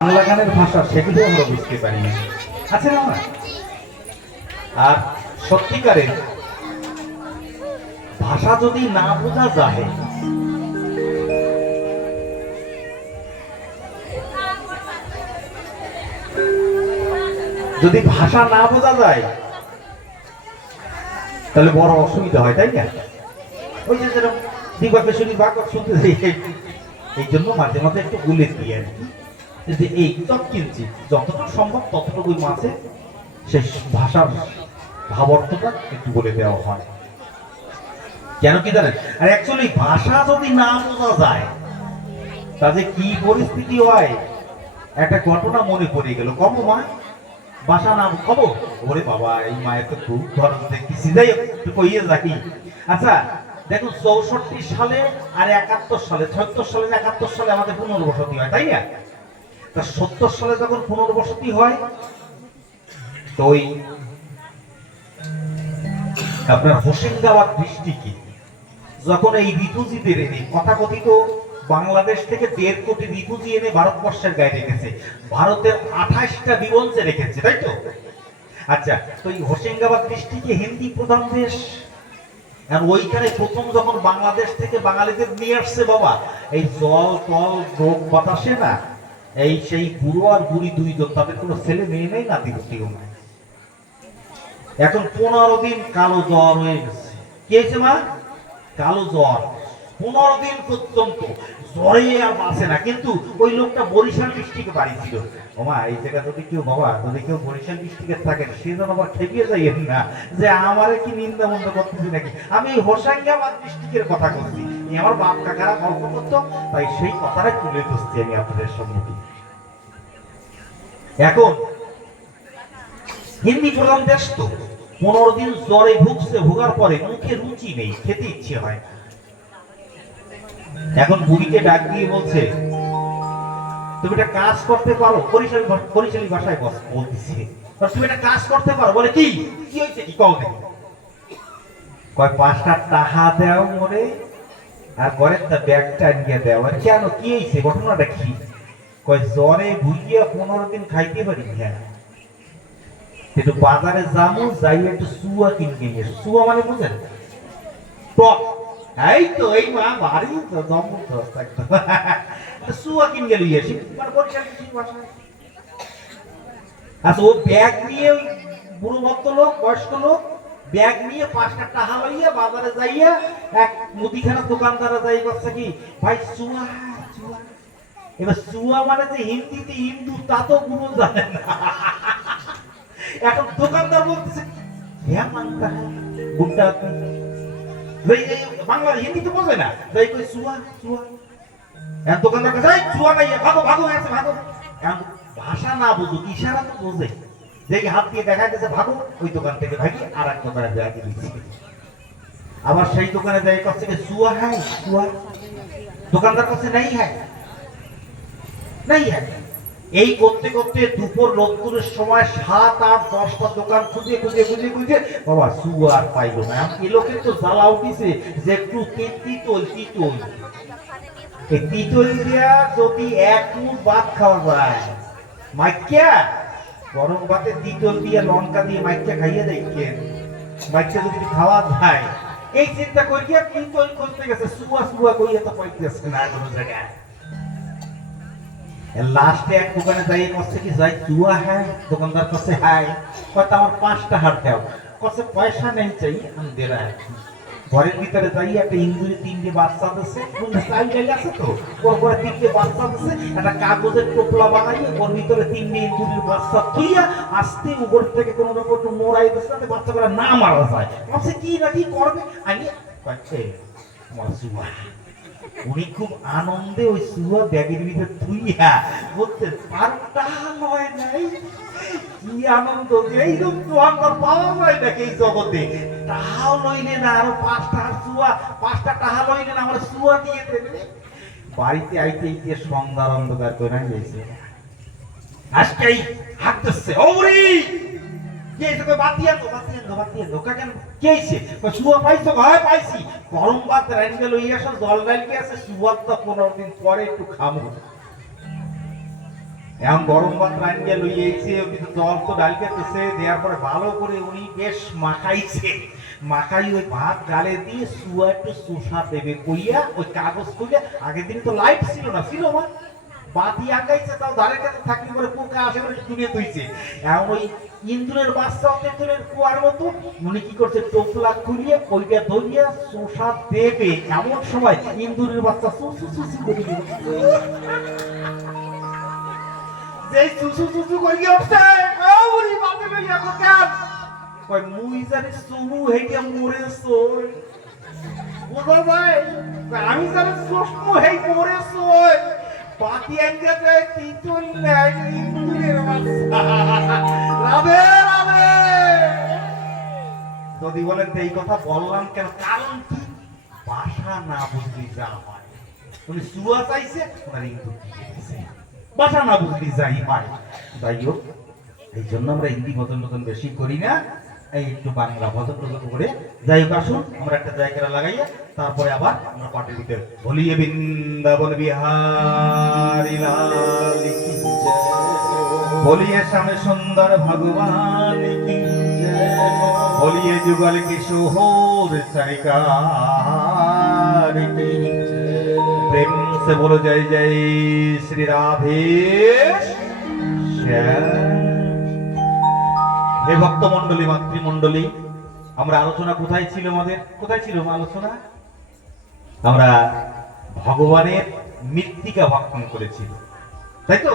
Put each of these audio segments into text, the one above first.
বাংলা গানের ভাষা সেগুলো আমরা বুঝতে পারি না, আছে না আমরা? আর সত্যিকারের ভাষা যদি না বোঝা যায়, যদি ভাষা না বোঝা যায় তাহলে বড় অসুবিধা হয়, তাই না? ওই যে যেরকম দিবাকে শুনি বাকত শুনতে যাই, এই জন্য মাঝে মাঝে একটু বলে দিই আর কি, যে এই সব কিনছি যতটুকু সম্ভব ততটুকু মাঝে সেই ভাষার ভাব অর্থটা একটু বলে দেওয়া হয়। কেন কি জানেন? আর অ্যাকচুয়ালি ভাষা যদি না বোঝা যায় তাতে কি পরিস্থিতি হয়, একটা ঘটনা মনে পড়ে গেল। কম মা ভাষা না কব, ওরে বাবা এই মায়ের তো খুব ধরন দেখতেছি, যাই একটু কইয়ে রাখি। আচ্ছা দেখুন, 64 সালে আর 71 সালে, 76 সালে 71 সালে আমাদের পুনর্বসতি হয়, তাই না? তা 70 সালে যখন পুনর্বসতি হয় তো ওই আপনার হোসেনগাবাদ ডিস্ট্রিক্টে যখন এই রিফিউজিদের এনে তথাকথিত বাংলাদেশ থেকে 1.5 কোটি রিফিউজি এনে ভারতবর্ষের গায়ে রেখেছে, ভারতের 28টা ডিভোর্সে রেখেছে, তাই তো? আচ্ছা, তো এই হোসেনগাবাদ ডিস্ট্রিক্টে হিন্দি প্রধান দেশ, আর ওইখানে প্রথম যখন বাংলাদেশ থেকে বাঙালিদের নিয়ে আসছে বাবা, এই জল টল রোগ বাতাসে না, এই সেই বুড়ো আর বুড়ি দুইজন, তাদের কোনো ছেলে মেয়ে নেই, নাতিপুতিও নাই। এখন 15 দিন কালো জ্বর হয়ে গেছে। কি হয়েছে মা? কালো জ্বর। 15 দিন পর্যন্ত জ্বরে আর বাঁচে না। কিন্তু ওই লোকটা বরিশাল ডিস্ট্রিক্টে বাড়ি ছিল। ওমা এই জায়গা যদি কেউ বাবা, যদি কেউ বরিশাল ডিস্ট্রিক্টে থাকেন, সে যেন আবার খেপিয়ে যাইয়েন না যে আমারে কি নিন্দা মন্দ করতেছি নাকি। আমি হোসাইঙ্গাবাদ ডিস্ট্রিক্টের কথা বলছি, আমার বাপ কাকারা গল্প করতো, তাই সেই কথাটাই তুলে ধরছি আমি আপনাদের সম্মুখে। এখন হিন্দি প্রধান দেশ তো 15 দিন জ্বরে ভুগছে, ভোগার পরে মুখে রুচি নেই, খেতে ইচ্ছে হয়। এখন বুড়িকে ডাক দিয়ে বলছে, তুমি একটা কাজ করতে পারো? বরিশালী ভাষায় বলতেছি, তুমি একটা কাজ করতে পারো? বলে কি? কি হয়েছে কি কও দেখি। কয় 5টা টাকা দাও মরে, আর ঘরের তা ব্যাগটা নিয়ে দাও। আর কেন, কি হয়েছে, ঘটনাটা কি? কয় জ্বরে ভুগিয়া 15 দিন খাইতে পারি না, একটু বাজারে যাবো, যাই একটু সুয়া কিনতে নিয়ে। সুয়া মানে বুঝেন? টক। এই তো এই মা বাড়ি তো জবরদস্ত একদম। সুয়া কিনতে নিয়ে আসি, মানে বরিশাল ভাষায়। আচ্ছা, ও ব্যাগ নিয়ে, ওই বুড়ো ভক্ত লোক, বয়স্ক লোক ব্যাগ নিয়ে 5টা টাকা লইয়া বাজারে যাইয়া এক মুদিখানা দোকানদারে যাই করছে কি, ভাই সুয়া সুয়া। এবার সুয়া মানে যে হিন্দিতে হিন্দু তা তো বুড়ো জানে না। এখন দোকানদার বলতেছে হ্যাঁ মানতা গুন্ডা, বাংলা হিন্দি তো বোঝে না, তাই কই সুয়া সুয়া। এখন দোকানদার কাছে এই সুয়া নাই, ভাগো ভাগো আছে ভাগো। এখন ভাষা না বুঝুক, ইশারা তো বোঝে, দেখি হাত দিয়ে দেখা গেছে ভাগো, ওই দোকান থেকে ভাগি আর এক দোকানে দেয়া দিয়েছি। আবার সেই দোকানে দেয় কাছ থেকে সুয়া হ্যাঁ সুয়া, দোকানদার কাছে নেই হ্যাঁ নেই হ্যাঁ। এই করতে করতে দুপুর রোদ্দুরের সময় 7, 8, 10টা দোকান খুঁজে খুঁজে খুঁজে খুঁজে বাবা সুয়ার পাইল না। এই লোকের তো জ্বালা উঠিছে যে একটু তিতল তিতল, এই তিতল দিয়া যদি 1 মুঠ ভাত খাওয়া যায়, মাইকা গরম ভাতে তিতল দিয়ে লঙ্কা দিয়ে মাইকা খাইয়ে দেখেন, মাইকা যদি খাওয়া যায়, এই চিন্তা করিয়া তিতল খুঁজতে গেছে, সুয়া সুয়া কইয়া তো পাইতেছে না কোনো জায়গায়। লাস্টে এক দোকানে যাই করছে কি, যাই চুয়া হ্যাঁ, দোকানদার কাছে হাই, কত আমার 5টা হাত দাও, কত পয়সা নেই চাই আমি দে রहा है। ঘরের ভিতরে যাই একটা ইন্দুরি 3টে বাচ্চা দিছে, চাই গাই আছে তো, ওর পরে 3টে বাচ্চা দিছে, একটা কাগজের টোপলা বানাইয়ে ওর ভিতরে 3টে ইন্দুরির বাচ্চা তুইয়া আস্তে উপর থেকে কোনো রকম একটু মোড়াই দিছে যাতে বাচ্চাগুলো না মারা যায়। ভাবছে কি না কি করবে, আমি কয়েছে আমার চুয়া। উনি খুব আনন্দে ওই সুয়া ব্যাগের ভিতরে তুইয়া বলতে পারটা নয় নাই, কি আনন্দ যে এইরকম তো আমার পাওয়া যায় নাকি এই জগতে। টাহাও লইলে না, আরো 5টা সুয়া, 5টা টাহা লইলে না, আমার সুয়া দিয়ে দেবে। বাড়িতে আইতে আইতে সন্ধ্যার অন্ধকার করে গেছে, আজকেই হাঁটতেছে ওরে কে তোকে বাতিয়া তো বাতিয়া ধোকা কেন কে আইছে, সুয়া পাইছো? হয় পাইছি, গরম ভাত রাইন্দে লই আসো, জল ডাল কি আছে, সুয়ার তো 15 দিন পরে একটু খামু। এখন গরম ভাত রান্না লইয়েছে, কিন্তু জল তো ডালকে তেছে দেওয়ার পরে ভালো করে উনি বেশ মাখাইছে, মাখাই ওই ভাত গালে দিয়ে সুয়া একটু সুসা দেবে কইয়া ওই কাগজ কইয়া, আগের দিন তো লাইট ছিল না, ছিল মা বাতি আঁকাইছে, তাও ধারে কাছে থাকলে পরে পোকা আসে বলে তুলে তুইছে। এখন ওই ইন্দুরের বাচ্চা ইন্দুরের কুয়ার মতো উনি কি করছে, টোপলা খুলিয়ে ওইটা ধরিয়ে শোষা দেবে, এমন সময় ইন্দুরের বাচ্চা সুসু সুসু করে যেই সুসু সুসু করিয়ে উঠছে, ও বুড়ি বাতে লইয়া কোকান কই মুই জানি সুমু হেইটা মরে সই বুঝা যায়, আমি জানি সুসমু হেই মরে সই বাতি আঙ্গাতে তিতুল নাই ইন্দুরের বাচ্চা রাবে রাবে। যদি বলেন এই কথা বললাম কেন, কারণ কি, ভাষা না বুঝলি যা হয়, উনি সুয়া চাইছে ওনার ইন্দুর দিয়েছে, ভাষা না বুঝলি যাই হয়। যাই হোক, এই জন্য আমরা হিন্দি ভজন টজন বেশি করি না, এই একটু বাংলা ভজন টজন করে। যাই হোক, আসুন আমরা একটা জায়গা লাগাইয়া তারপরে আবার আমরা পাটের ভিতরে বলিয়ে বৃন্দাবন বিহারী লাল কি জয়, বলিয়ে শ্যাম সুন্দর ভগবান কি জয়, বলিয়ে যুগল কিশোর सरकार की प्रेम से बोलो जय जय श्री राधे হে ভক্ত মন্ডলী, মাতৃমন্ডলী, আমরা আলোচনা কোথায় ছিল, আমাদের কোথায় ছিল আলোচনা, আমরা ভগবানের মৃত্তিকা ভক্ষণ করেছি, তাই তো?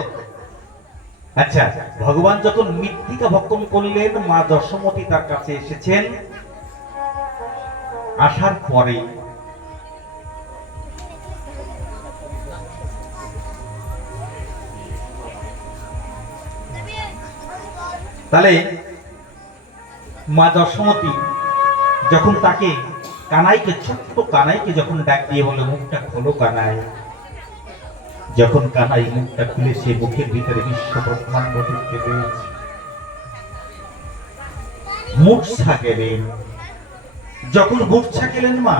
আচ্ছা, ভগবান যখন মৃত্তিকা ভক্ষণ করলেন, মা যশোমতী তার কাছে এসেছেন, আসার পরে তাহলে মা যশোমতী যখন তাকে কানাইকে, ছোট্ট কানাইকে যখন ডাক দিয়ে বলে মুখটা খোলো কানাই, যখন কানাই মুখটা খুলে সে মুখের ভিতরে বিশ্ব ব্রহ্মাণ্ড দেখতে পেয়েছে, মূর্ছা গেলেন। যখন মূর্ছা গেলেন মা,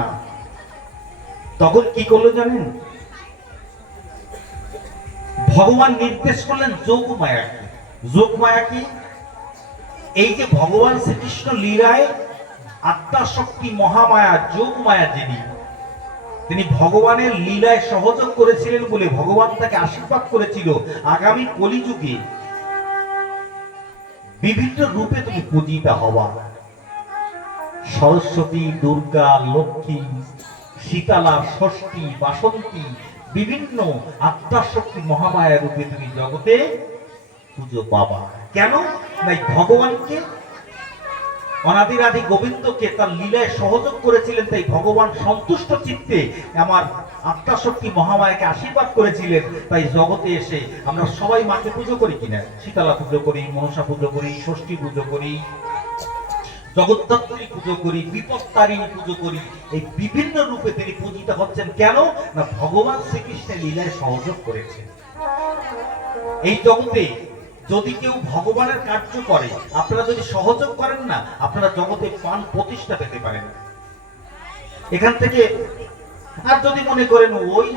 তখন কি করলো জানেন? ভগবান নির্দেশ করলেন যোগ মায়াকে। যোগ মায়া কি? এই যে ভগবান শ্রীকৃষ্ণ লীলায় আত্মা শক্তি মহামায়া যোগ মায়া যিনি, তিনি ভগবানের লীলায় সহযোগ করেছিলেন বলে ভগবান তাকে আশীর্বাদ করেছিল, আগামী কলিযুগে বিভিন্ন রূপে তুমি পূজিতা হবা। সরস্বতী, দুর্গা, লক্ষ্মী, শীতলা, ষষ্ঠী, বাসন্তী, বিভিন্ন আত্মাশক্তি মহামায়া রূপে তুমি জগতে পুজো পাবা। কেন? নাই ভগবানকে, অনাদিরাদি গোবিন্দকে তার লীলায় সহযোগ করেছিলেন, তাই ভগবান সন্তুষ্ট চিত্তে আমার আত্মাশক্তি মহামায়াকে আশীর্বাদ করেছিলেন। তাই জগতে এসে আমরা সবাই মাকে পুজো করি কিনা, শীতলা পুজো করি, মনসা পুজো করি, ষষ্ঠী পুজো করি, জগদ্ধাত্রী পুজো করি, বিপত্তারিণী পুজো করি। এই বিভিন্ন রূপে তিনি পূজিত হচ্ছেন। কেন? না ভগবান শ্রীকৃষ্ণের লীলায় সহযোগ করেছেন। এই জগতে যদি কেউ ভগবানের কার্য করে, আপনারা যদি সহযোগ করেন না, আপনারা জগতে প্রাণ প্রতিষ্ঠা পেতে পারেন। এখান থেকে আর যদি মনে করেন ওই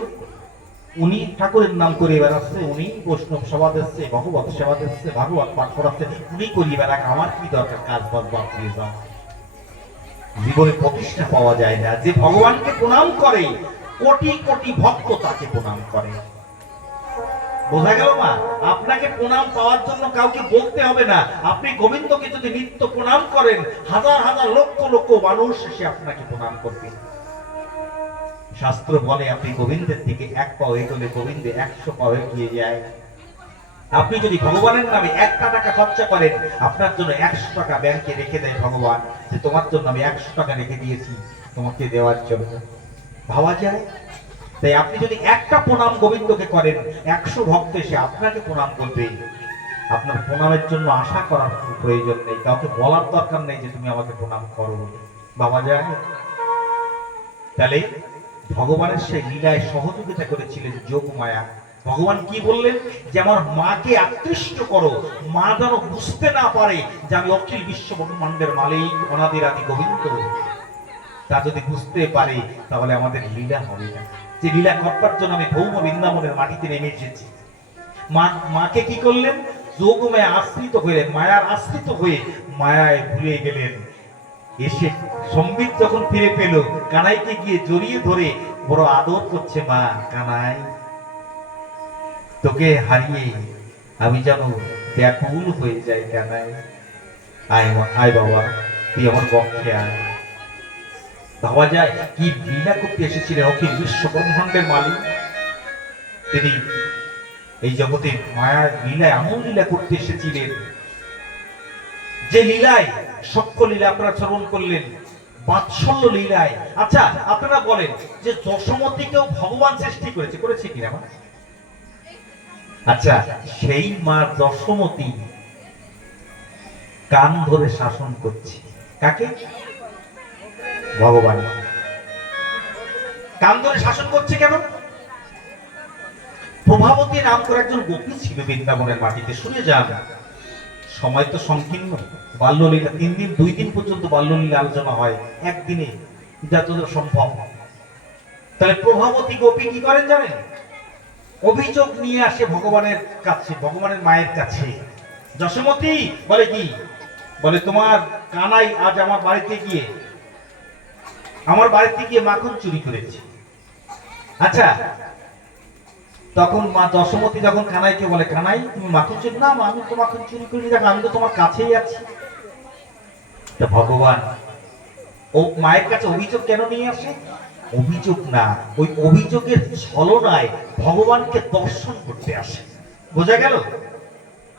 উনি ঠাকুরের নাম করে বেড়াচ্ছে, উনি বৈষ্ণব সেবা দিচ্ছে, ভগবত সেবা দিচ্ছে, ভাগবত পাঠ করাচ্ছে, উনি করি বেড়াক, আমার কি দরকার, কাজ বাদ বাদ দিয়ে যাও। জীবনে প্রতিষ্ঠা পাওয়া যায় না। যে ভগবানকে প্রণাম করে, কোটি কোটি ভক্ত তাকে প্রণাম করে। বোঝা গেল মা? আপনাকে প্রণাম পাওয়ার জন্য কাউকে বলতে হবে না। আপনি গোবিন্দকে যদি নিত্য প্রণাম করেন, হাজার হাজার লক্ষ লক্ষ মানুষ এসে আপনাকে প্রণাম করবে। শাস্ত্র বলে আপনি গোবিন্দের দিকে এক পাও এগোলে গোবিন্দে 100 পাও এগিয়ে যায়। আপনি যদি ভগবানের নামে 1 টাকা খরচা করেন, আপনার জন্য 100 টাকা ব্যাংকে রেখে দেয় ভগবান, যে তোমার জন্য আমি 100 টাকা রেখে দিয়েছি তোমাকে দেওয়ার জন্য। ভাবা যায়? তাই আপনি যদি একটা প্রণাম গোবিন্দকে করেন, 100 ভক্ত এসে আপনাকে প্রণাম করবে। আপনার প্রণামের জন্য আশা করার প্রয়োজন নেই, কাউকে বলার দরকার নেই যে তুমি আমাকে প্রণাম করো। ভাবা যায়? তাহলে ভগবানের সেই লীলায় সহযোগিতা করেছিলেন যোগ মায়া। ভগবান কি বললেন? যে আমার মাকে আকৃষ্ট করো, মা যেন বুঝতে না পারে যে আমি অখিল বিশ্ব ব্রহ্মাণ্ডের মালিক, অনাদিরাদি গোবিন্দ। তা যদি বুঝতে পারে তাহলে আমাদের লীলা হবে না। যে লীলা করবার জন্য আমি ভৌম বৃন্দাবনের মাটিতে নেমে এসেছি। মাকে কি করলেন? যোগমায়া আশ্রিত হয়ে, মায়ার আশ্রিত হয়ে মায়ায় ভুলে গেলেন। এসে সম্বিত যখন ফিরে পেল, কানাইকে গিয়ে জড়িয়ে ধরে বড় আদর করছে, মা কানাই তোকে হারিয়ে আমি যেন ব্যাকুল হয়ে যাই কানাই, আয় আয় বাবা, তুই আমার পক্ষে আয়। ভাবা যায় কি লীলা করতে এসেছিলেন অখিল বিশ্ব ব্রহ্মাণ্ডের মালিক। তিনি এই জগতে মায়ার লীলায় এমন লীলা করতে এসেছিলেন, যে লীলায় সক্ষ লীলা আপনারা শ্রবণ করলেন, বাৎসল্য লীলায়। আচ্ছা আপনারা বলেন যে যশোমতীকেও ভগবান সৃষ্টি করেছে, করেছে কিনা? আচ্ছা সেই মা যশোমতী কান ধরে শাসন করছে কাকে? ভগবান। কান ধরে শাসন করছে কেন? প্রভাবতী নাম করে একজন গোপী ছিল বৃন্দাবনের মাটিতে, শুনে যান। সময় তো সংকীর্ণ, বাল্যলীলা 3 দিন 2 দিন পর্যন্ত বাল্যলীলা আলোচনা হয়, একদিনে যতদূর সম্ভব। তাহলে প্রভাবতী গোপী কি করেন জানেন? অভিযোগ নিয়ে আসে ভগবানের কাছে, ভগবানের মায়ের কাছে। যশোমতী বলে কি? বলে তোমার কানাই আজ আমার বাড়িতে গিয়ে মাখন চুরি করেছে। আচ্ছা তখন মা যশোমতী যখন কানাইকে বলে, কানাই তুমি মাখন চুরি? না মা, আমি তো মাখন চুরি করিনি, দেখো আমি তো তোমার কাছেই আছি। তা ভগবান ও মায়ের কাছে অভিযোগ কেন নিয়ে আসে? অভিযোগ না, ওই অভিযোগের ছলনায় ভগবানকে দর্শন করতে আসে। বোঝা গেল?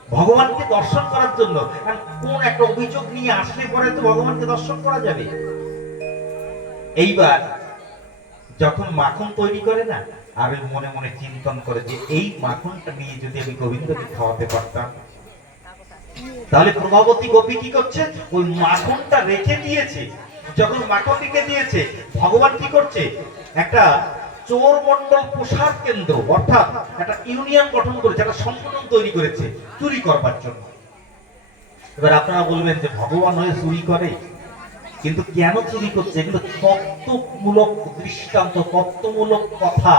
ভগবানকে দর্শন করার জন্য। কোন একটা অভিযোগ নিয়ে আসলে পরে তো ভগবানকে দর্শন করা যাবে। এইবার যখন মাখন তৈরি করে না, আর মনে মনে চিন্তন করে যে এই মাখনটা নিয়ে যদি আমি গোবিন্দকে খাওয়াতে পারতাম, তাহলে প্রভাবতী গোপী কি করছে? ওই মাখনটা রেখে দিয়েছে। যখন মাখন রেখে দিয়েছে, ভগবান কি করছে? একটা চোর মন্ডল প্রসার কেন্দ্র, অর্থাৎ একটা ইউনিয়ন গঠন করেছে, একটা সংগঠন তৈরি করেছে চুরি করবার জন্য। এবার আপনারা বলবেন যে ভগবান হয়ে চুরি করে, কিন্তু কেন চুরি করছে? এগুলো তত্ত্বমূলক দৃষ্টান্ত, তত্ত্বমূলক কথা।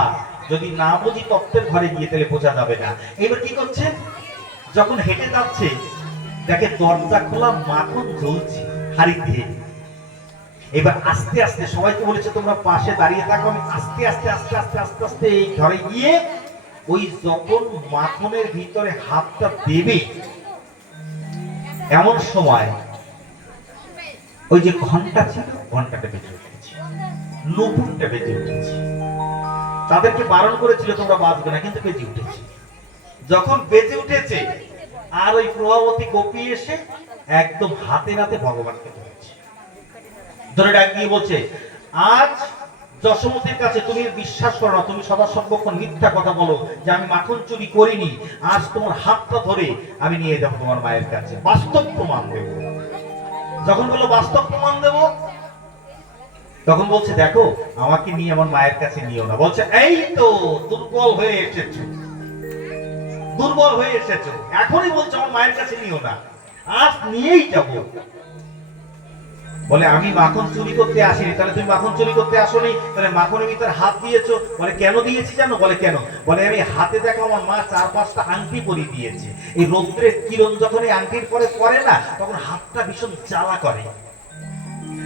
যদি না বুঝি তত্ত্বের ঘরে গিয়ে তাহলে বোঝা যাবে না। এবার কি করছে? যখন হেঁটে যাচ্ছে, দেখে দরজা খোলা, মাখন জ্বলছে হাড়িতে। এবার আস্তে আস্তে সবাইকে বলেছে তোমরা পাশে দাঁড়িয়ে থাকো, আমি আস্তে আস্তে আস্তে আস্তে আস্তে আস্তে এই ঘরে গিয়ে ওই যখন মাখনের ভিতরে হাতটা দেবে, এমন সময় ওই যে ঘন্টা ছিল, ঘন্টাটা বেজে উঠেছে, নূপুরটা বেজে উঠেছে। তাদেরকে বারণ করেছিল তোমরা বাজবে না, কিন্তু বেজে উঠেছে। যখন বেজে উঠেছে, আর ওই প্রভাবতী গোপী এসে একদম হাতে নাতে ভগবানকে ধরেছে, ধরে ডাক দিয়ে বলছে, আজ যশোমতীর কাছে তুমি বিশ্বাস করো না, তুমি সদা সর্বক্ষণ মিথ্যা কথা বলো যে আমি মাখন চুরি করিনি। আজ তোমার হাতটা ধরে আমি নিয়ে যাবো তোমার মায়ের কাছে, বাস্তব প্রমাণ দেবো। যখন বললো বাস্তব প্রমাণ দেব, তখন বলছে দেখো আমাকে নিয়ে আমার মায়ের কাছে নিও না। বলছে এই তো দুর্বল হয়ে এসেছো, দুর্বল হয়ে এসেছো, এখনই বলছো আমার মায়ের কাছে নিও না, আজ নিয়েই যাব। বলে আমি মাখন চুরি করতে আসিনি। তাহলে তুমি মাখন চুরি করতে আসোনি, তাহলে মাখনের ভিতরে হাত দিয়েছো? বলে কেন দিয়েছি জানো? বলে কেন? বলে আমি হাতে দেখো আমার মা 4-5টা আংটি পরিয়ে দিয়েছে। এই রৌদ্রের কিরণ যখন এই আংটির পরে পড়ে না, তখন হাতটা ভীষণ জ্বালা করে।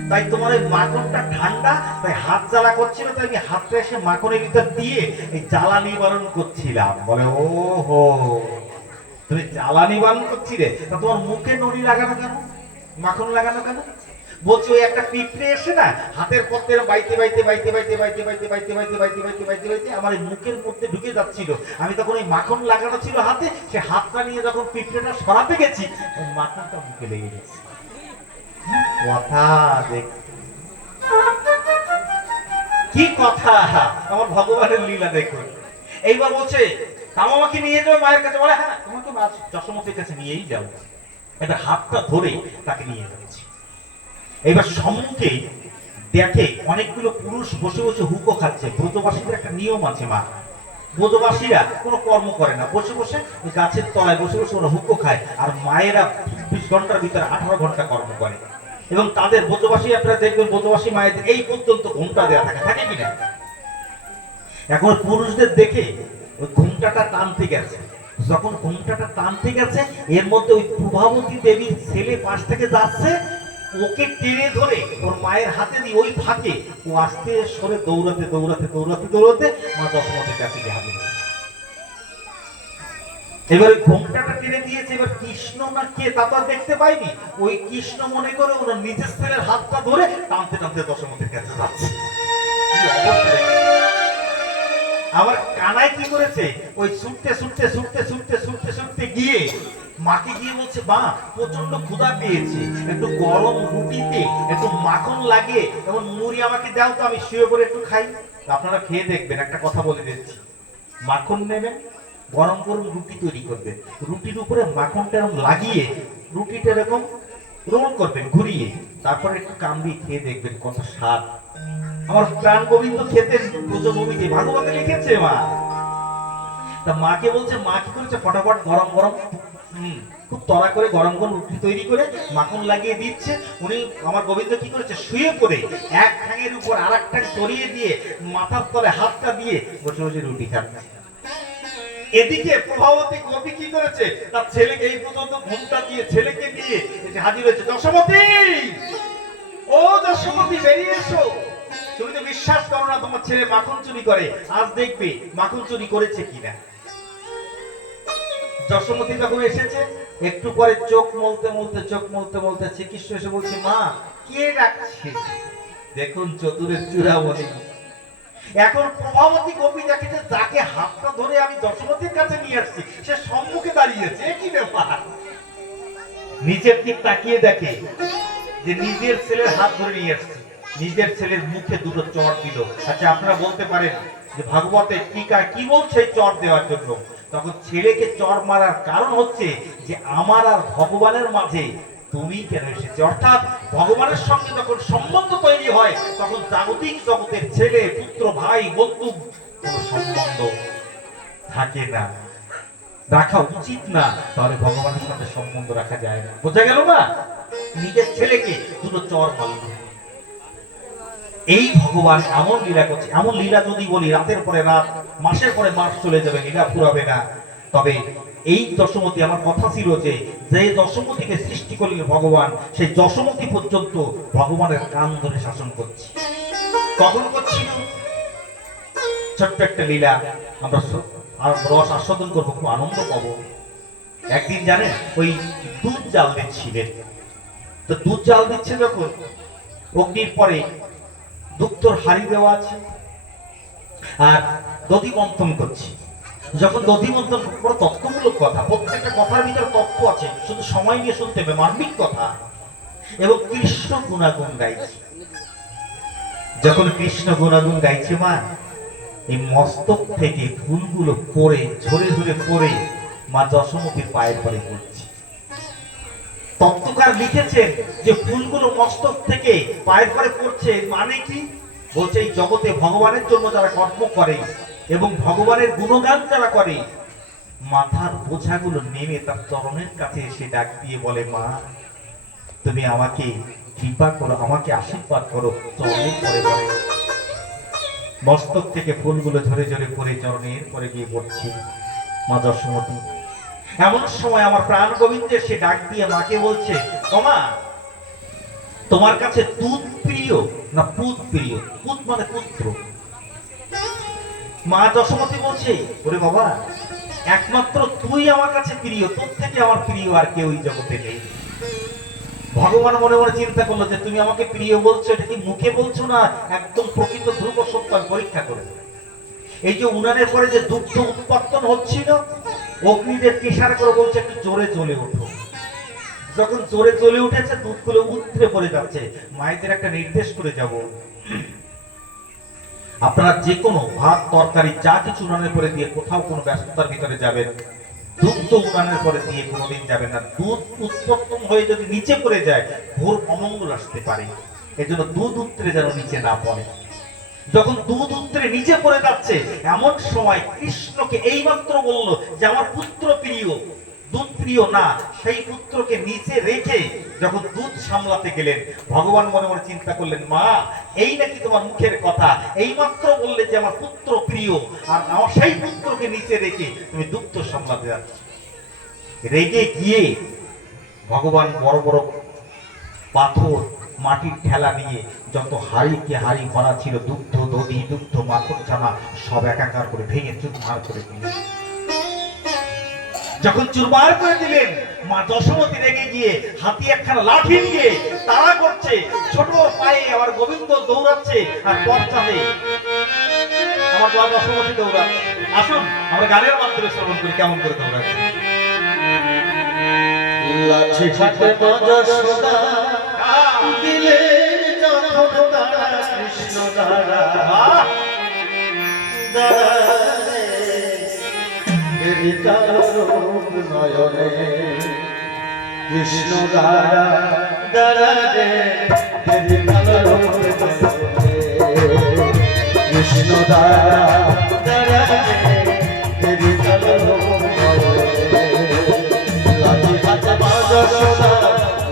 তাই তোমার ওই মাখনটা ঠান্ডা, তাই হাত জ্বালা করছিল, তাই আমি হাতটা এসে মাখনের ভিতর দিয়ে এই জ্বালা নিবারণ করছিলাম। বলে ও হো, তুমি জ্বালা নিবারণ করছিলে, তা তোমার মুখে নড়ি লাগানো কেন, মাখন লাগানো কেন? বলছে ওই একটা পিঁপড়ে এসে না হাতের পথে বাইতে বাইতে বাইতে বাইতে বাইতে বাইতে বাইতে বাইতে বাইতে বাইতে বাইতে বাইতে আমার এই মুখের মধ্যে ঢুকে যাচ্ছিল। আমি তখন ওই মাখন লাগানো ছিল হাতে, সে হাতটা নিয়ে যখন পিঁপড়েটা সরাতে গেছি, ওই মাখনটা মুখে লেগে গেছে। কথা দেখ, কি কথা! আমার ভগবানের লীলা দেখুন। এইবার বলছে আমাকে নিয়ে যাও মায়ের কাছে। বলে হ্যাঁ তোমাকে যশোমতীর কাছে নিয়েই যাও। এবার হাতটা ধরে তাকে নিয়ে যাচ্ছে। এবার সম্মুখে দেখে অনেকগুলো পুরুষ বসে বসে হুকো খাচ্ছে। ব্রজবাসীদের একটা নিয়ম আছে, মা ব্রজবাসীরা কোনো কর্ম করে না, বসে বসে গাছের তলায় বসে বসে ওরা হুকো খায়। আর মায়েরা 24 ঘন্টার ভিতরে 18 ঘন্টা কর্ম করে। এবং তাদের ব্রজবাসী, আপনারা দেখবেন ব্রজবাসী মায়েদের এই পর্যন্ত ঘুমটা দেওয়া থাকে, থাকে কিনা? এখন পুরুষদের দেখে ওই ঘুমটাটা টানতে গেছে, যখন ঘুমটাটা টানতে গেছে, এর মধ্যে ওই প্রভাবতী দেবীর ছেলে পাশ থেকে যাচ্ছে, ওকে টেনে ধরে ওর মায়ের হাতে দিয়ে ওই ফাঁকে ও আস্তে সরে দৌড়াতে দৌড়াতে দৌড়াতে দৌড়াতে মা দশমতির কাছে গিয়ে হাজির হয়েছে। এবার ঘোমটাটা টেনে দিয়েছে, এবার কৃষ্ণ না কে তা তো আর দেখতে পাইনি, ওই কৃষ্ণ মনে করে ওনার নিজের ছেলের হাতটা ধরে টানতে টানতে দশমতির কাছে যাচ্ছে। কি অবস্থা! আবার কানাই কি করেছে, ওই ছুটতে ছুটতে ছুটতে ছুটতে ছুটতে ছুটতে গিয়ে মাকে গিয়ে বলছে, মা প্রচন্ড ক্ষুধা পেয়েছে, একটু গরম রুটিতে একটু মাখন লাগিয়ে এবং মুড়ি আমাকে দাও তো, আমি শুয়ে করে একটু খাই। আপনারা খেয়ে দেখবেন, একটা কথা বলে দিচ্ছি, মাখন নেবেন, গরম গরম রুটি তৈরি করবেন, রুটির উপরে মাখনটা এরকম লাগিয়ে রুটিটা এরকম রোল করবেন ঘুরিয়ে, তারপরে একটু কামড়িয়ে খেয়ে দেখবেন কত স্বাদ। আমার প্রাণ গোবিন্দ খেতেন ব্রজভূমিতে, ভাগবতে লিখেছে মা। তা মাকে বলছে, মা কি করেছে, ফটাফট গরম গরম খুব তড়া করে গরম গরম রুটি তৈরি করে মাখন লাগিয়ে দিচ্ছে। উনি আমার গোবিন্দ কি করেছে, শুয়ে পড়ে এক ঠ্যাঙের উপর আর এক ঠ্যাং চড়িয়ে দিয়ে মাথার তলে হাতটা দিয়ে বসে বসে রুটি খাচ্ছে। এদিকে প্রভাবতী গোপী কি করেছে, তার ছেলেকে এই পর্যন্ত ঘুমটা দিয়ে ছেলেকে নিয়ে এসে হাজির হয়েছে। যশোমতী, ও যশোমতী, বেরিয়ে এসো। তুমি তো বিশ্বাস করো না তোমার ছেলে মাখন চুরি করে, আজ দেখবে মাখন চুরি করেছে কিনা। যশোমতী যখন এসেছে, একটু পরে চোখ মলতে মলতে চোখ মলতে মলতে শ্রীকৃষ্ণ এসে বলছে, মা কে ডাকছে? দেখুন চতুরের চূড়ামণি। এখন প্রভাবতী গোপী দেখেছে, যাকে হাতটা ধরে আমি যশোমতীর কাছে নিয়ে আসছি সে সম্মুখে দাঁড়িয়েছে। কি ব্যাপার? নিজের দিক তাকিয়ে দেখে যে নিজের ছেলের হাত ধরে নিয়ে আসছে, নিজের ছেলের মুখে দুটো চড় দিল। আচ্ছা, আপনারা বলতে পারেন যে ভাগবতের টিকা কি বলছে চড় দেওয়ার জন্য? তখন ছেলেকে চড় মারার কারণ হচ্ছে যে আমার আর ভগবানের মাঝে তুমি কেন এসেছে, অর্থাৎ ভগবানের সঙ্গে যখন সম্বন্ধ তৈরি হয় তখন জাগতিক জগতের ছেলে পুত্র ভাই বন্ধু কোন সম্বন্ধ থাকে না, রাখা উচিত না, তাহলে ভগবানের সাথে সম্বন্ধ রাখা যায় না। বোঝা গেল না? নিজের ছেলেকে দুটো চর মারল। এই ভগবান এমন লীলা করছে, এমন লীলা যদি বলি রাতের পরে রাত, মাসের পরে মাস চলে যাবে, লীলা পুরাবে না। তবে এই যশোমতী, আমার কথা ছিল যে যে যশোমতীকে সৃষ্টি করলেন ভগবান, সেই যশোমতী পর্যন্ত ভগবানের কান ধরে শাসন করছে। কখন করছিল? ছোট্ট একটা লীলা, আমরা রস আস্বাদন করবো, খুব আনন্দ পাবো। একদিন জানেন, ওই দুধ জাল দিচ্ছিলেন, তো দুধ জাল দিচ্ছে যখন, অগ্নির পরে দুগ্ধর হাড়ি দেওয়া আছে আর দধি মন্থন করছি। যখন দধি মন্থন করে, তথ্যমূলক কথা, প্রত্যেকটা কথার ভিতরে তথ্য আছে, শুধু সময় নিয়ে শুনতে হবে, মার্মিক কথা। এবং কৃষ্ণ গুণাগুণ গাইছে। যখন কৃষ্ণ গুণাগুণ গাইছে, মা এই মস্তক থেকে ফুলগুলো পড়ে ঝরে ঝরে পড়ে মা যশোমতীর পায়ের পরে পড়ছে। তত্ত্বকার লিখেছেন যে ফুলগুলো মস্তক থেকে পায়ের পরে পড়ছে, মানে কি? বলছে এই জগতে ভগবানের জন্য যারা কর্ম করে এবং ভগবানের গুণগান যারা করে, মাথার বোঝাগুলো নেমে তার চরণের কাছে এসে ডাক দিয়ে বলে, মা তুমি আমাকে কৃপা করো, আমাকে আশীর্বাদ করো। চরণের পরে পরে মস্তক থেকে ফুলগুলো ঝরে ঝরে পড়ে চরণের পরে গিয়ে পড়ছে মা যশোমতী। এমন সময় আমার প্রাণ গোবিন্দের সে ডাক দিয়ে মাকে বলছে, মা তোমার কাছে দুধ প্রিয় না পুত প্রিয়? পুত মানে পুত্র। মা যশোমতী বলছে, ওরে বাবা, একমাত্র তুই আমার কাছে প্রিয়, তোর থেকে আমার প্রিয় আর কেউ এই জগতে নেই। ভগবান মনে মনে চিন্তা করলো যে তুমি আমাকে প্রিয় বলছো, এটা কি মুখে বলছো না একদম প্রকৃত ধ্রুব সত্য? পরীক্ষা করে এই যে উনানের পরে যে দুগ্ধ উৎপত্তন হচ্ছিল, অগ্নিদেব ইশারা করে বলছে একটু জোরে জ্বলে ওঠো। যখন জোরে জ্বলে উঠেছে, দুধগুলো উতরে পড়ে যাচ্ছে। মায়েদের একটা নির্দেশ করে যাব, আপনারা যে কোনো ভাত তরকারি যা কিছু উনানের পরে দিয়ে কোথাও কোনো ব্যস্ততার ভিতরে যাবেন, দুধ তো উনানের পরে দিয়ে কোনোদিন যাবেন না। দুধ উৎপত্তন হয়ে যদি নিচে পড়ে যায়, ঘোর অমঙ্গল আসতে পারে। এই জন্য দুধ উতরে যেন নিচে না পড়ে। যখন দুধ উতরে নিচে পড়ে যাচ্ছে, এমন সময় কৃষ্ণকে এইমাত্র বলল যে আমার পুত্র প্রিয়, দুধ প্রিয় না, সেই পুত্রকে নিচে রেখে যখন দুধ সামলাতে গেলেন, ভগবান মনে মনে চিন্তা করলেন, মা এই নাকি তোমার মুখের কথা, এইমাত্র বললে যে আমার পুত্র প্রিয়, আর আমার সেই পুত্রকে নিচে রেখে তুমি দুগ্ধ সামলাতে যাচ্ছ। রেগে গিয়ে ভগবান বড় বড় পাথর, মাটির ঠেলা নিয়ে যত হাড়িকে হাড়ি ভরা ছিল দুগ্ধ, দধি, দুগ্ধ, মাখন ছানা সব একাকার করে ভেঙে চুরমার করে দিলেন। যখন চুরমার করে দিলেন, মা দশমতী রেগে গিয়ে হাতি একখানা লাঠি নিয়ে তাড়া করছে, ছোট পায়ে আবার গোবিন্দ দৌড়াচ্ছে, আর পশ্চাতে আমার মা দশমতী দৌড়াচ্ছে। আসুন আমরা গানের মাধ্যমে শ্রবণ করি কেমন করে দৌড়াচ্ছে। লাঠি হাতে যশোদা দিলেন যখন তারা কৃষ্ণ দ্বারা নয়নে কৃষ্ণ দ্বারা দ্বারা রে কৃষ্ণ দ্বারা দ্বারা লাঠি হাতে যশোদা,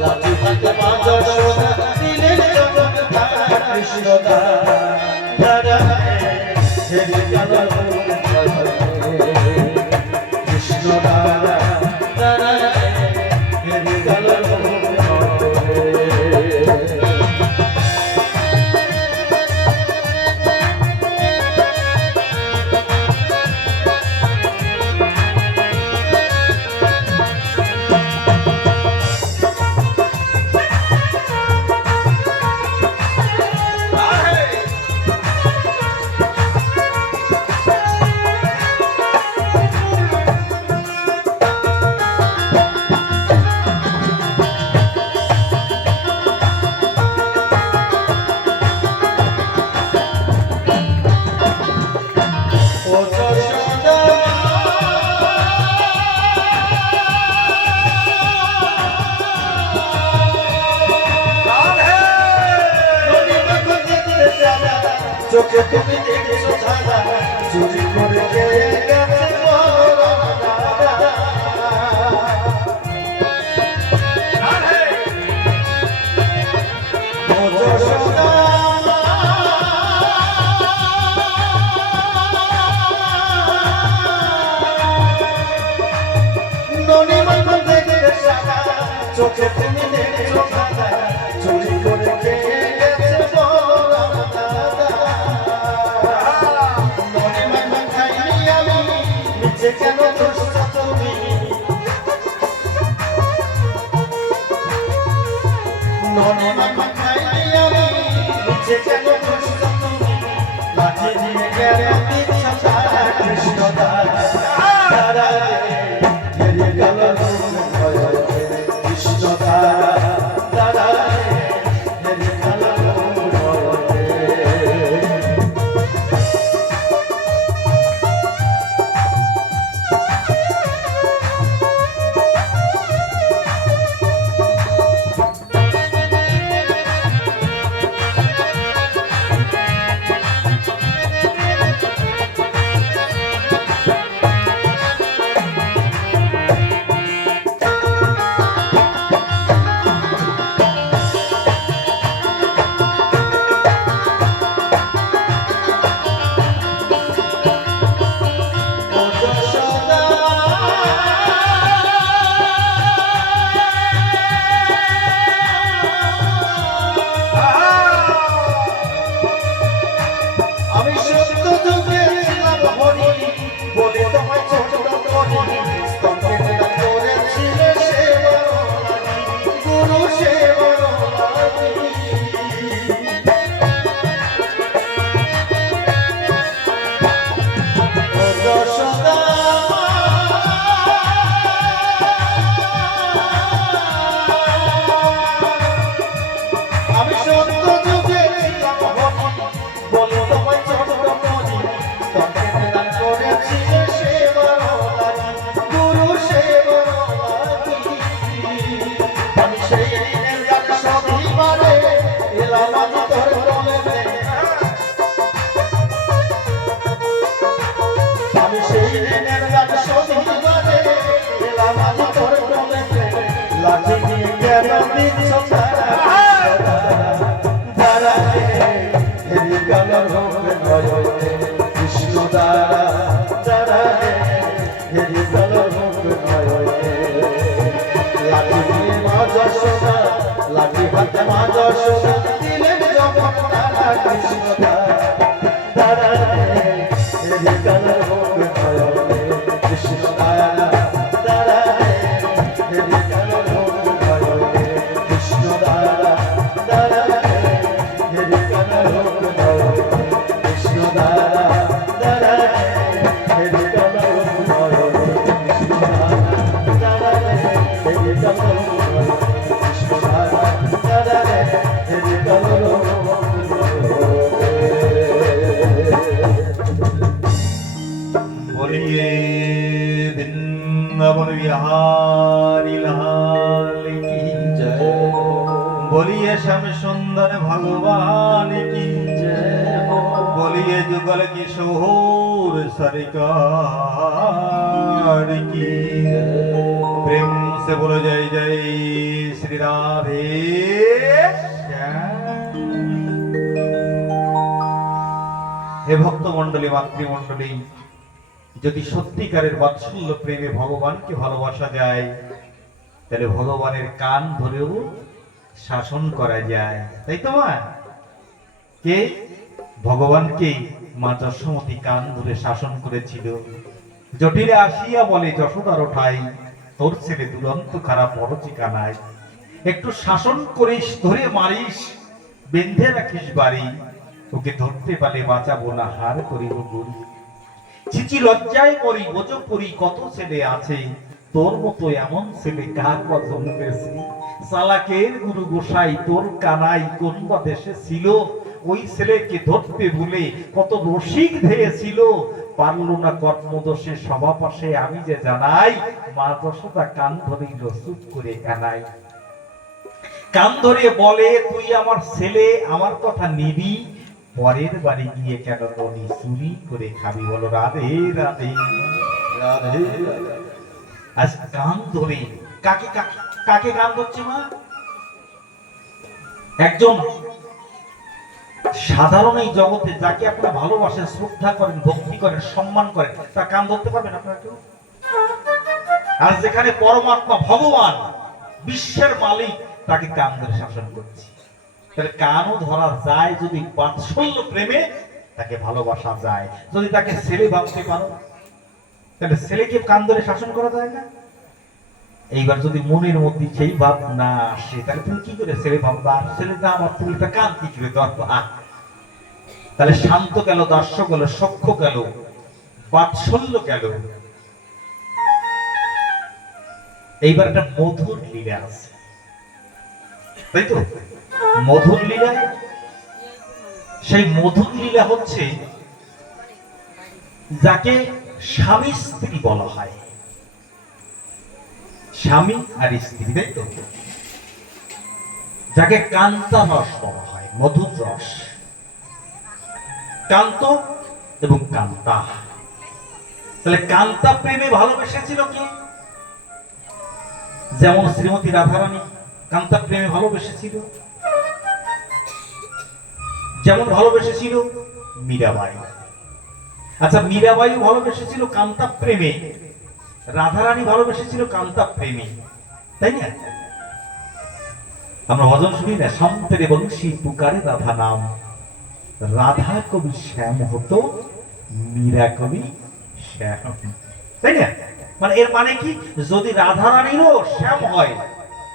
লাঠি হাতে যশোদা দিলেন যখন তারা কৃষ্ণ দ্বারা দ্বারা কৃষ্ণ দ্বারা দ্বারা চোখে তুমি দেখেছো ছাড়া চুরি করে খেয়ে গেছে চোখে তুমি দেখেছো ছাড়া চুরি করে খেয়ে গেছে কেন দুষ্ট তুমি কেন দুষ্ট তুমি লাঠি দিয়ে গেলে কৃষ্ণ দ্বারা কৃষ্ণ দ্বারা হেরি কালো নয়নে কৃষ্ণ দাদা দাদা হেরি কালো নয়নে কৃষ্ণ দাদা দাদা হেরি কালো নয়নে কৃষ্ণ দাদা হেরি কালো কৃষ্ণ দাদা হেরি কালো बोलिए वृंदावन बिहारी लाल की जय बोलिए श्याम सुंदर भगवान की जय हो बोलिए जुगल किशोर सरकार की प्रेम से बोलो जय जय श्री राधे श्याम। हे भक्त मंडली मातृमंडली যদি সত্যিকারের বাৎসল্য প্রেমে ভগবানকে ভালোবাসা যায় তাহলে ভগবানের কান ধরেও শাসন করা যায়, তাই তো মা? কে? ভগবানকে মা যশোমতী কান ধরে শাসন করেছিল। জটিলে আসিয়া বলে যশোদার ঠাই তোর ছেলে দুরন্ত খারাপ বড় ঠিকানায়, একটু শাসন করিস, ধরে মারিস, বেঁধে রাখিস বাড়ি, ওকে ধরতে পারলে বাঁচাবো না হার করিব গুরু। চিচি লজ্জায় পড়ি বোঝো করি কত ছেলে আছে, তোর মতো এমন ছেলে কার বা জন্মেছে। সালাকের গুরু গোসাই তোর কানাই কোন বা দেশে ছিল, ওই ছেলেকে ধরতে বলে কত রসিক ধেয়েছিল, পারলো না কর্মদোষে সভা পাশে আমি যে জানাই, মা যশোদা কান ধরে রসুক করে কানাই। কান ধরে বলে তুই আমার ছেলে, আমার কথা নিবি, পরের বাড়ি গিয়ে কেন ননি চুরি করে খাবি, বলো রাধে রাধে রাধে আজ কান ধরে কাকে কাকে কাকে কান ধরছে মা? একজন সাধারণ এই জগতে যাকে আপনারা ভালোবাসেন, শ্রদ্ধা করেন, ভক্তি করেন, সম্মান করেন, তা কান ধরতে পারবেন আপনারা কেউ? আর যেখানে পরমাত্মা ভগবান বিশ্বের মালিক তাকে কান ধরে শাসন করছে, তাহলে কানও ধরা যায় যদি বাৎসল্য প্রেমে তাকে ভালোবাসা যায়। যদি তাকে ছেলে ভাবতে পারো তাহলে ছেলেকে কান ধরে শাসন করা যায় না? এইবার যদি মনের মধ্যে সেই ভাব না আসে তাহলে তুমি কি করে ছেলে ভাববা? ছেলে না আমার তুমি তা কান কি করে ধরবা? তাহলে শান্ত গেল, দাস্য গেল, সখ্য গেল, বাৎসল্য গেল। এইবার একটা মধুর লীলা আছে, তাই তো? মধুর লীলা, সেই মধুর লীলা হচ্ছে যাকে স্বামী স্ত্রী বলা হয়, স্বামী আর স্ত্রী, তাই তো? যাকে কান্তা রস বলা হয়, মধুর রস, কান্ত এবং কান্তা। তাহলে কান্তা প্রেমে ভালোবেসেছিল কি? যেমন শ্রীমতী রাধারানী কান্তা প্রেমে ভালোবেসেছিল, যেমন ভালোবেসেছিল মীরাবাই। আচ্ছা, মীরাবাইও ভালোবেসেছিল কান্তা প্রেমে, রাধারানী ভালোবেসেছিল কান্তা প্রেমে, তাই না? আমরা ভজন শুনি না, শান্তের বংশী পুকারে রাধা নাম, রাধা কবি শ্যাম হতো, মীরা কবি শ্যাম, তাই না? মানে এর মানে কি, যদি রাধারানীরও শ্যাম হয়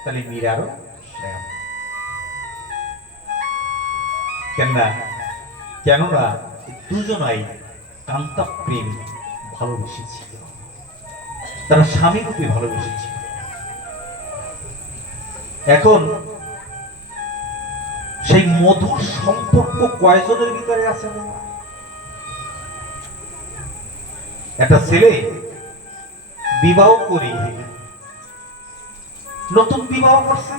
তাহলে মীরারও শ্যাম। কেননা দুজনাই কান্তা প্রেম ভালোবেসেছিল, তারা স্বামী রূপে ভালোবেসেছিল। এখন সেই মধুর সম্পর্ক কয়জনের ভিতরে আছে? একটা ছেলে বিবাহ করে, নতুন বিবাহ করছে,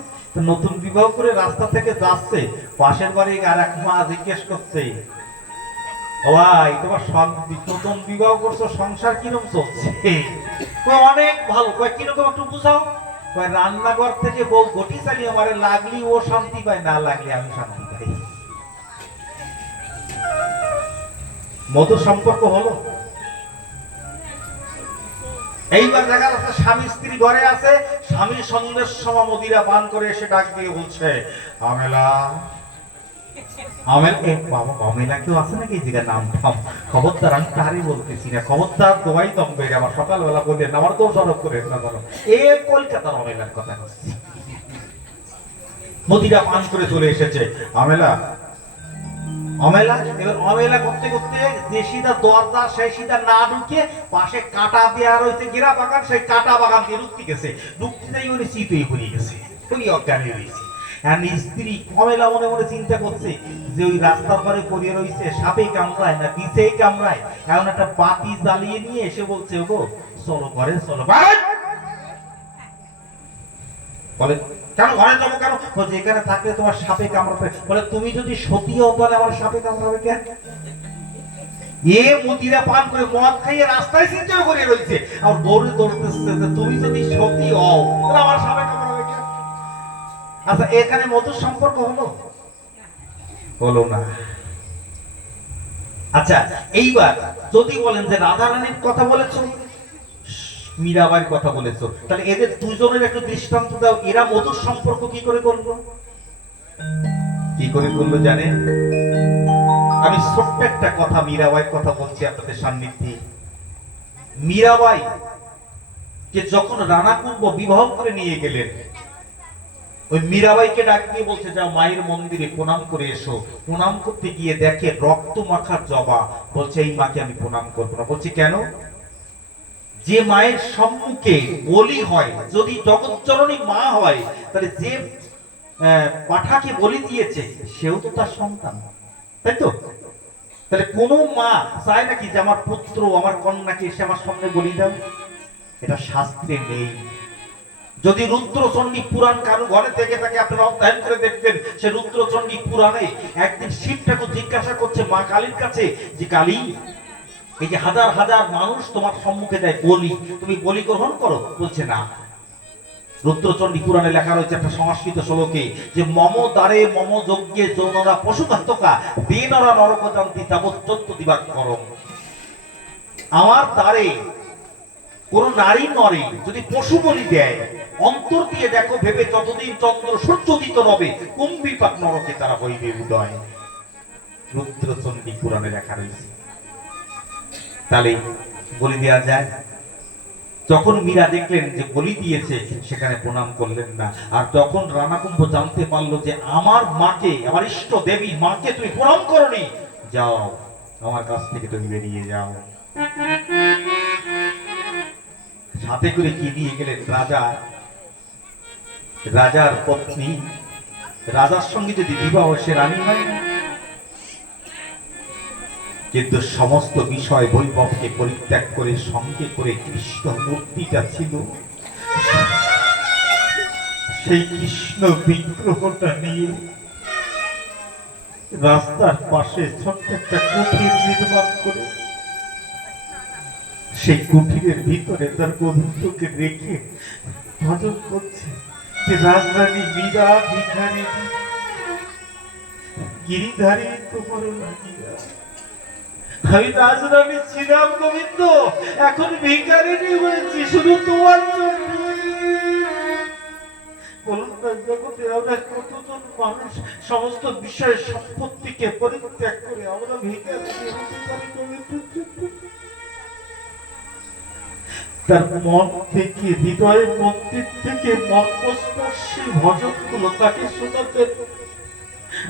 নতুন বিবাহ করে রাস্তা থেকে যাচ্ছে, পাশের বাড়ি আর এক মা জিজ্ঞেস করছে, ভাই তোমার নতুন বিবাহ করছো, সংসার কিরকম চলছে? অনেক ভালো। কিরকম একটু বুঝাও। রান্নাঘর থেকে বউ গটি চালিয়ে মারে, লাগলি ও শান্তি পায়, না লাগলে আমি শান্তি পাই। মধুর সম্পর্ক হলো। এইবার দেখা যাচ্ছে স্বামী স্ত্রী ঘরে আছে, স্বামী সন্ধ্যের সময় মদিরা পান করে এসে ডাক দিয়ে বলছে, আমেলা বাবা অমেলা কেউ আছে নাকি যেটা নাম থাম খবরদার, আমি তারই বলতেছি না, খবরদার দোয়াই দম বেড়ে আমার সকালবেলা বললেন আমার তো সরব করে না ধরো এ কলকাতার অমেলার কথা বলছি। মদিরা পান করে চলে এসেছে অমেলা অমেলা, এবার অমেলা করতে করতে যে সিধা দরজা সেই সিধা না ঢুকে পাশে কাটা দেওয়া রয়েছে গেরা বাগান, সেই কাটা বাগান দিয়ে ঢুকতে গেছে, ঢুকতেই উনি চিতই পড়ে গেছে, উনি অজ্ঞান হয়ে রয়েছে। আর স্ত্রী অমেলা মনে মনে চিন্তা করছে যে ওই রাস্তার পরে পড়ে রয়েছে সাপে কামড়ায় না বিছেই কামড়ায়, এমন একটা বাতি জ্বালিয়ে নিয়ে এসে বলছে ওগো চলো ঘরে চলো। বলে কেন ঘরে যাবো কেন? বলছে এখানে থাকলে তোমার সাপে কামড়াবে। বলে তুমি যদি সতী হও তাহলে আমার সাপে কামড়াবে কেন? এ মদিরা পান করে মদ খাইয়ে রাস্তায় চিন্তা করে রয়েছে আর দৌড়ে দৌড়তেছে যে তুমি যদি সতী হও তাহলে আমার সাপে কামড়াবে কেন? আচ্ছা এখানে মধুর সম্পর্ক হলো? হলো না। আচ্ছা এইবার যদি বলেন যে রাধা রানীর কথা বলেছো, মীরাবাইয়ের কথা বলেছো, তাহলে এদের দুজনের একটু দৃষ্টান্ত দাও, এরা মধুর সম্পর্ক কি করে করলো? কি করে করলো জানেন? আমি ছোট্ট একটা কথা মীরাবাইয়ের কথা বলছি আপনাদের সান্নিধ্যে। মীরাবাই কে যখন রানা কুম্ভ বিবাহ করে নিয়ে গেলেন, ওই মীরাবাইকে ডাক দিয়ে বলছে যাও মায়ের মন্দিরে প্রণাম করে এসো। প্রণাম করতে গিয়ে দেখে রক্ত মাখার জবা, বলছে এই মাকে আমি প্রণাম করবো না। বলছে কেন? যে মায়ের সম্মুখে বলি হয়, যদি জগৎজননী মা হয় তাহলে যে পাঠাকে বলি দিয়েছে সেও তো তার সন্তান, তাই তো? তাহলে কোন মা চায় নাকি যে আমার পুত্র আমার কন্যাকে এসে আমার সামনে বলি দাও? এটা শাস্ত্রে নেই। যদি রুদ্রচণ্ডী পুরাণ কারো ঘরে থেকে থাকে আপনারা অধ্যয়ন করে দেখবেন, সে রুদ্রচণ্ডী পুরাণে একদিন শিব ঠাকুর জিজ্ঞাসা করছে মা কালীর কাছে যে কালী এই যে হাজার হাজার মানুষ তোমার সম্মুখে দেয় বলি, তুমি বলি গ্রহণ করো? বলছে না। রুদ্রচণ্ডী পুরাণে লেখা রয়েছে একটা সংস্কৃত শ্লোকে যে মম দ্বারে মম যজ্ঞে যৌনরা পশুঘাতকা দেনরা নরকজান্তি তাবত্যন্ত দিবাক করম। আমার দ্বারে কোন নারী নরে যদি পশু বলি দেয়, অন্তর দিয়ে দেখো ভেবে যতদিন চন্দ্র সূর্য উদিত রবে কুম্ভিপাক নরকে তারা হইবে উদয়। রুদ্রচণ্ডী পুরাণে লেখা রয়েছে। তাহলে বলি দেওয়া যায়? যখন মীরা দেখলেন যে বলি দিয়েছে সেখানে প্রণাম করলেন না। আর যখন রানাকুম্ভ জানতে পারলো যে আমার মাকে, আমার ইষ্ট দেবী মাকে তুমি প্রণাম করনি, যাও আমার কাছ থেকে তুমি বেরিয়ে যাও। সাথে করে কি নিয়ে গেলেন? রাজা, রাজার পত্নী। রাজার সঙ্গে যদি বিবাহ সে রানী হয় না, কিন্তু সমস্ত বিষয় বৈভবকে পরিত্যাগ করে সঙ্গে করে কৃষ্ণ মূর্তিটা ছিল, সেই কৃষ্ণ বিগ্রহটা নিয়ে রাস্তার পাশে ছোট্ট একটা কুঠির নির্মাণ করে সেই কুঠিরের ভিতরে তার গোবিন্দকে রেখে ভজন করছে যে রাজরানী মীরা ভিখারি গিরিধারী তোমার লাগিয়া। আমি রাজরানী ছিলাম গোবিন্দ, এখন ভিখারিনী হয়েছি শুধু তোমার জন্য। বলুন না জগতে আমরা কতজন মানুষ সমস্ত বিষয় সম্পত্তিকে পরিত্যাগ করে আমরা ভিখারি হতে পারি গোবিন্দের জন্য। তার মন থেকে, হৃদয়ের মন্দির থেকে মর্মস্পর্শী ভজনগুলো তাকে শোনাতেন।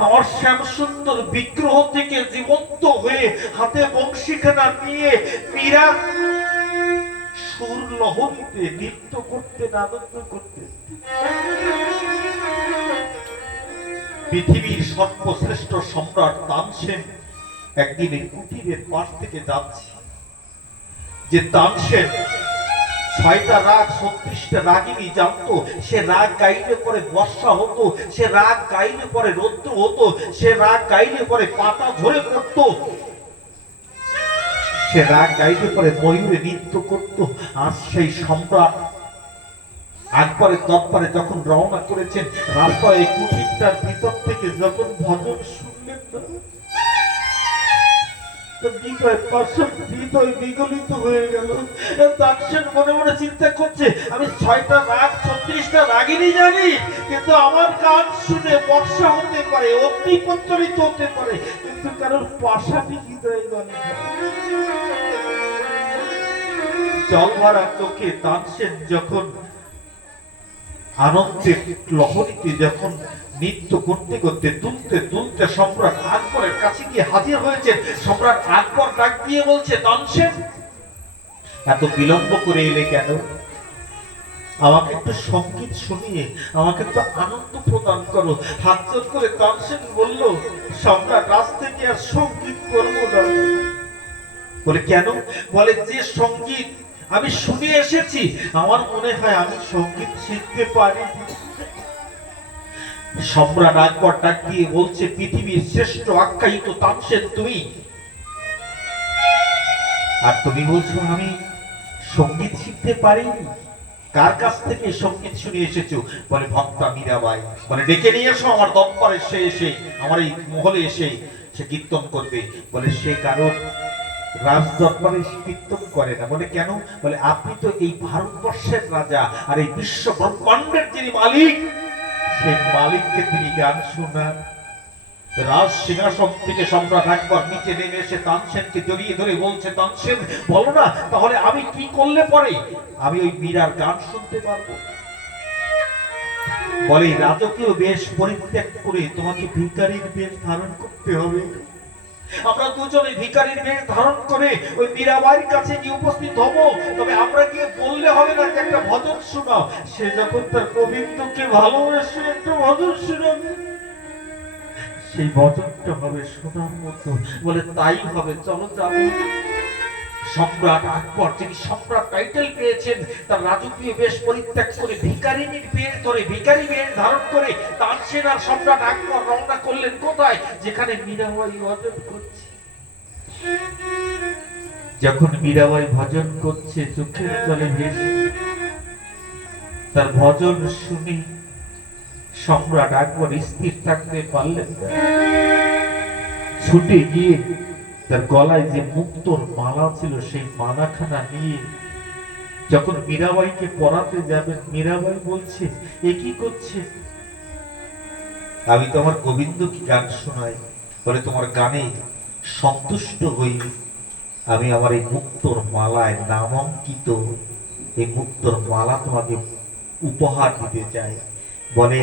আমার শ্যাম সুন্দর বিগ্রহ থেকে জীবন্ত হয়ে হাতে বংশীখানা নিয়ে মীরা সুর লহরীতে নৃত্য করতেন, আনন্দ করতেন। পৃথিবীর সর্বশ্রেষ্ঠ সম্রাট তানসেন একদিন এই কুটিরের পাশ থেকে যাচ্ছে। যে তানসেন ৬টা রাগ ৩৬টা রাগিনী জানতো, সে রাগ গাইলে পরে বর্ষা হতো, সে রাগ গাইলে পরে রৌদ্র হতো, সে রাগ গাইলে পরে পাতা ঝরে পড়তো, সে রাগ গাইলে পরে ময়ূরে নৃত্য করতো। আর সেই সম্রাট আকবরের দরবারে যখন রওনা করেছেন, রাস্তায় এই কুঠিরটার ভিতর থেকে যখন ভজন শুনলেন, তো হৃদয় পাশার হৃদয় বিগলিত হয়ে গেল। তানসেন মনে মনে চিন্তা করছে, আমি 6টা রাগ 36টা রাগিনী জানি, কিন্তু আমার গান শুনে বর্ষা হতে পারে, অগ্নিপঞ্চরিত হতে পারে, কিন্তু কারোর পাশাটি হৃদয়ে গলে জল ভরা চোখে তানসেন যখন আনন্দের লহরীতে যখন নৃত্য করতে করতে দুলতে দুলতে সম্রাট আকবরের কাছে গিয়ে হাজির হয়েছে। সম্রাট আকবর ডাক দিয়ে বলছে, তানসেন এত বিলম্ব করে এলে কেন? আমাকে একটু সঙ্গীত শুনিয়ে আমাকে একটু আনন্দ প্রদান করো। হাত জোর করে তানসেন বলল, সম্রাট আজ থেকে আর সঙ্গীত করবো না। বলে কেন? বলে যে সঙ্গীত আমি শুনে এসেছি, আমার মনে হয় আমি সঙ্গীত শিখতে পারি। সম্রাট আকবর ডাক দিয়ে বলছে, পৃথিবীর শ্রেষ্ঠ আখ্যায়িত তানসেন তুমি, আর তুমি বলছো আমি সঙ্গীত শিখতে পারি? কার কাছ থেকে সঙ্গীত শুনে এসেছো? বলে ভক্তা মীরাবাই। বলে ডেকে নিয়ে এসো আমার দরবারে, সে এসে আমার এই মহলে এসে সে কীর্তন করবে। বলে সে কারণ রাজ দরবারে কীর্তন করে না। বলে কেন? বলে আপনি তো এই ভারতবর্ষের রাজা, আর এই বিশ্ব ব্রহ্মাণ্ডের যিনি মালিক, সেই মালিককে তিনি গান শোনান। রাজ সিংহাসন থেকে সম্রাট আকবর নিচে নেমে এসে তানসেনকে জড়িয়ে ধরে বলছে, তানসেন বলো না তাহলে আমি কি করলে পরে আমি ওই মীরার গান শুনতে পারবো? বলে রাজকীয় বেশ পরিত্যাগ করে তোমাকে ভিখারির বেশ ধারণ করতে হবে। আমরা দুজনে ভিখারির বেশ ধারণ করে ওই মীরাবাইয়ের কাছে গিয়ে উপস্থিত হব। তবে আমরা গিয়ে বললে হবে না যে একটা ভজন শোনাও। সে যখন তার গোবিন্দকে ভালোবেসে একটা ভজন শোনাবে, সেই ভজনটা হবে শোনার মতো। বলে তাই হবে, চলো যাবো। সম্রাট আকবর, যিনি সম্রাট টাইটেল পেয়েছেন, তার রাজকীয় বেশ পরিত্যাগ করে ভিখারিনীর বেশ ধরে, ভিখারি বেশ ধারণ করে তানসেন আর সম্রাট আকবর রওনা করলেন কোথায়? যেখানে মীরাবাই ভজন করছে। যখন মীরাবাই ভজন করছে, চোখের জলে ভেসে তার ভজন শুনে সম্রাট আকবর স্থির থাকতে পারলেন না। ছুটে গিয়ে তার গলায় যে মুক্তোর মালা ছিল, সেই মালাখানা নিয়ে যখন মীরাবাইকে পরাতে যাবেন, মীরাবাই বলছে, এ কি করছে? আমি তোমার গোবিন্দকে গান শোনাই। বলে তোমার গানে সন্তুষ্ট হই আমি আমার এই মুক্তোর মালায় নামাঙ্কিত এই মুক্তোর মালা তোমাকে উপহার দিতে চাই। বলে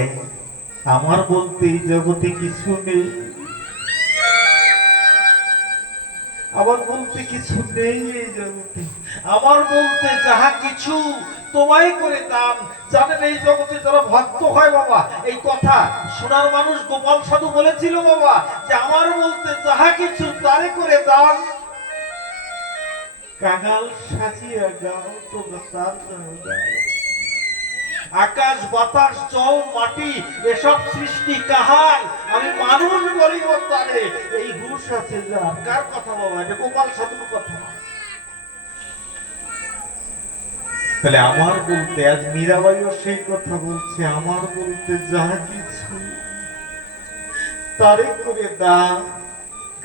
আমার বলতে এই জগতে কিছু নেই, আমার বলতে কিছু নেই এই জগতে, আমার বলতে যাহা কিছু তোমায় করে দান। জানেন এই জগতে যারা ভক্ত হয় বাবা, এই কথা সোনার মানুষ গোপাল সাধু বলেছিল বাবা, যে আমার বলতে যাহা কিছু তারে করে দান। কাঙাল সাজিয়া গাও তো তার গায়। আকাশ বাতাস জল মাটি এসব সৃষ্টি কাহার, আমি মানুষ বলিব তারে, এই হুশ আছে যার। কার কথা বাবা? এটা গোপাল সাধুর কথা। তাহলে আমার বলতে, আজ মীরাবাইও সেই কথা বলছে, আমার বলতে যাহা কিছু তারে করে দা,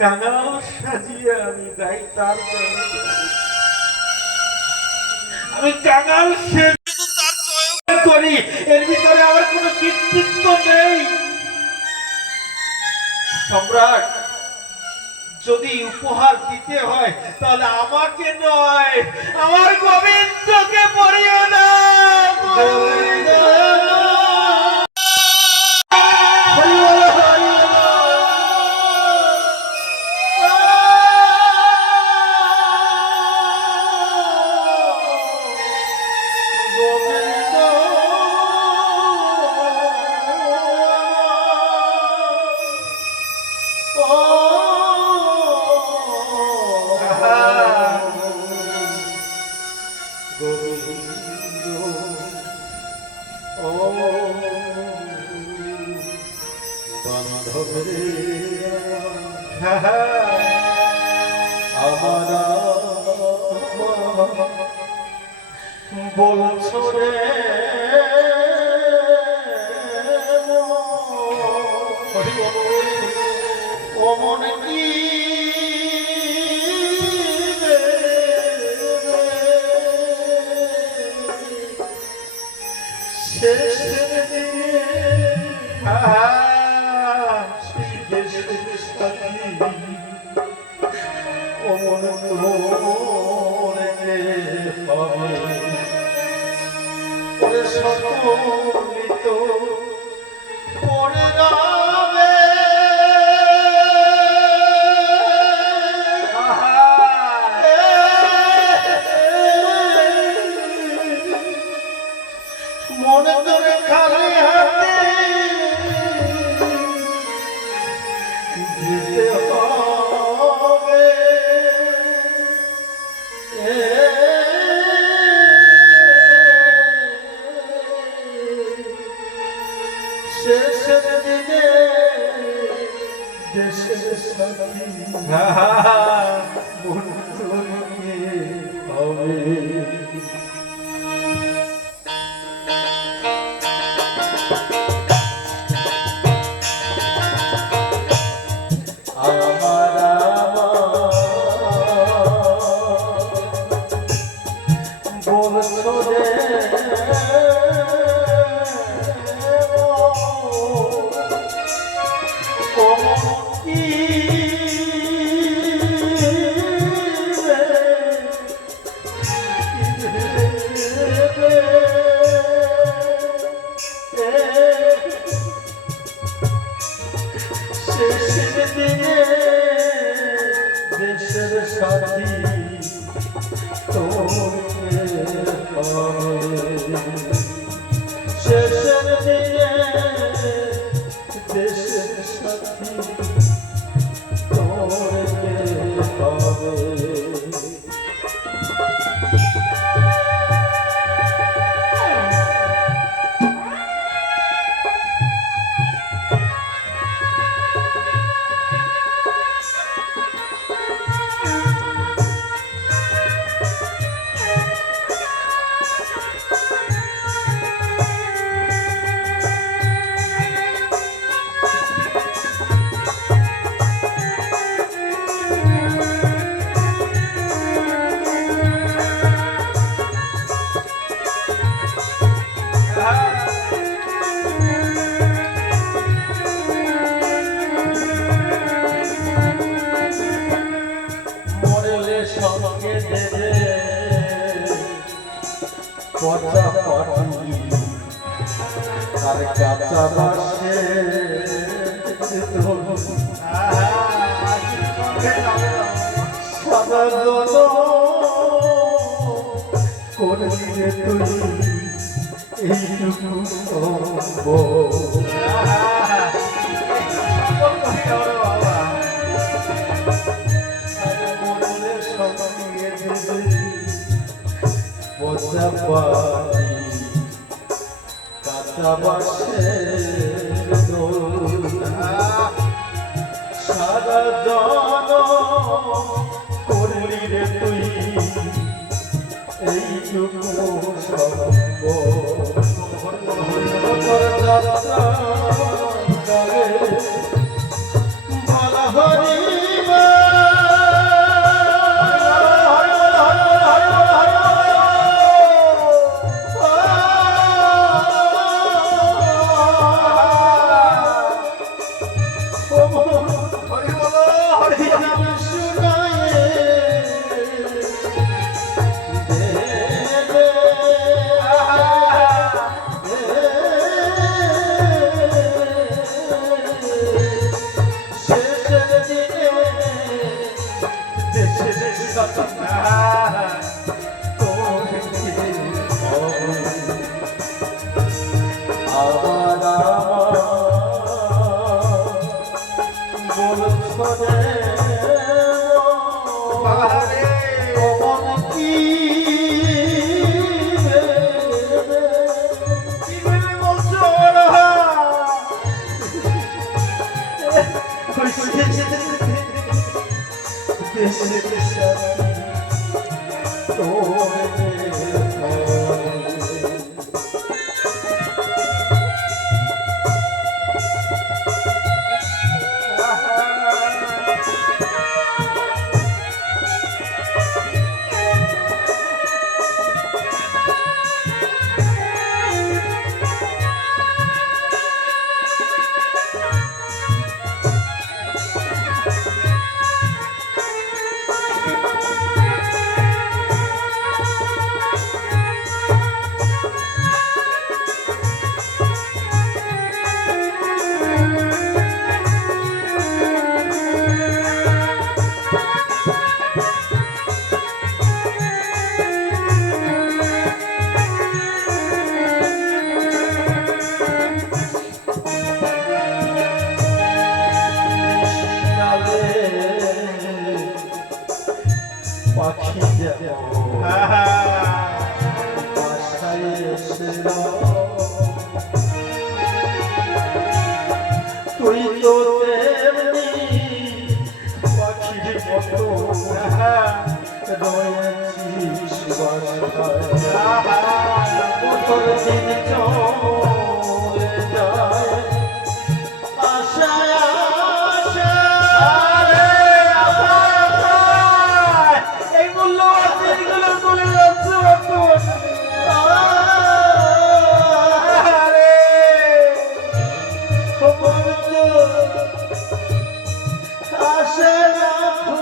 কাঙাল সাজিয়া আমি গাই তার গায়ে। আমি কাঙাল সে করি, এর ভিতরে আমার কোনো কৃতিত্ব নেই। সম্রাট যদি উপহার দিতে হয় তাহলে আমাকে নয়, আমার গোবিন্দকে পরিয়ে দাও। বলছো রে ও মনে কি শেষের দিনে সেই দেশের সাথী অমন রেখে পাবে ওরে সকলিত পড়ে যাবে মনে করে খালি হাতে যেতে হবে শেষের দিনে দেশের সাথী বন্ধুকে হবে শেষের দিনে দেশের সাথী তোকে শেষের দিনে দেশের সাথী তোকে পাবে সঙ্গে দেবে পচা পাটি আর কাঁচা বাসে সাদা জল করলি রে তুই এইটুকু পচা পাটি কাঁচা বাসের দোল সারা জন করলি রে তুই এইটুকু সঙ্গ ভালো হরিবা রয়েছিস বাসায় তোর দিন চলে যায় আশায় আশায় এই মূল্য আছে এগুলো চলে যাচ্ছে আরে খবর তো আশা রাখো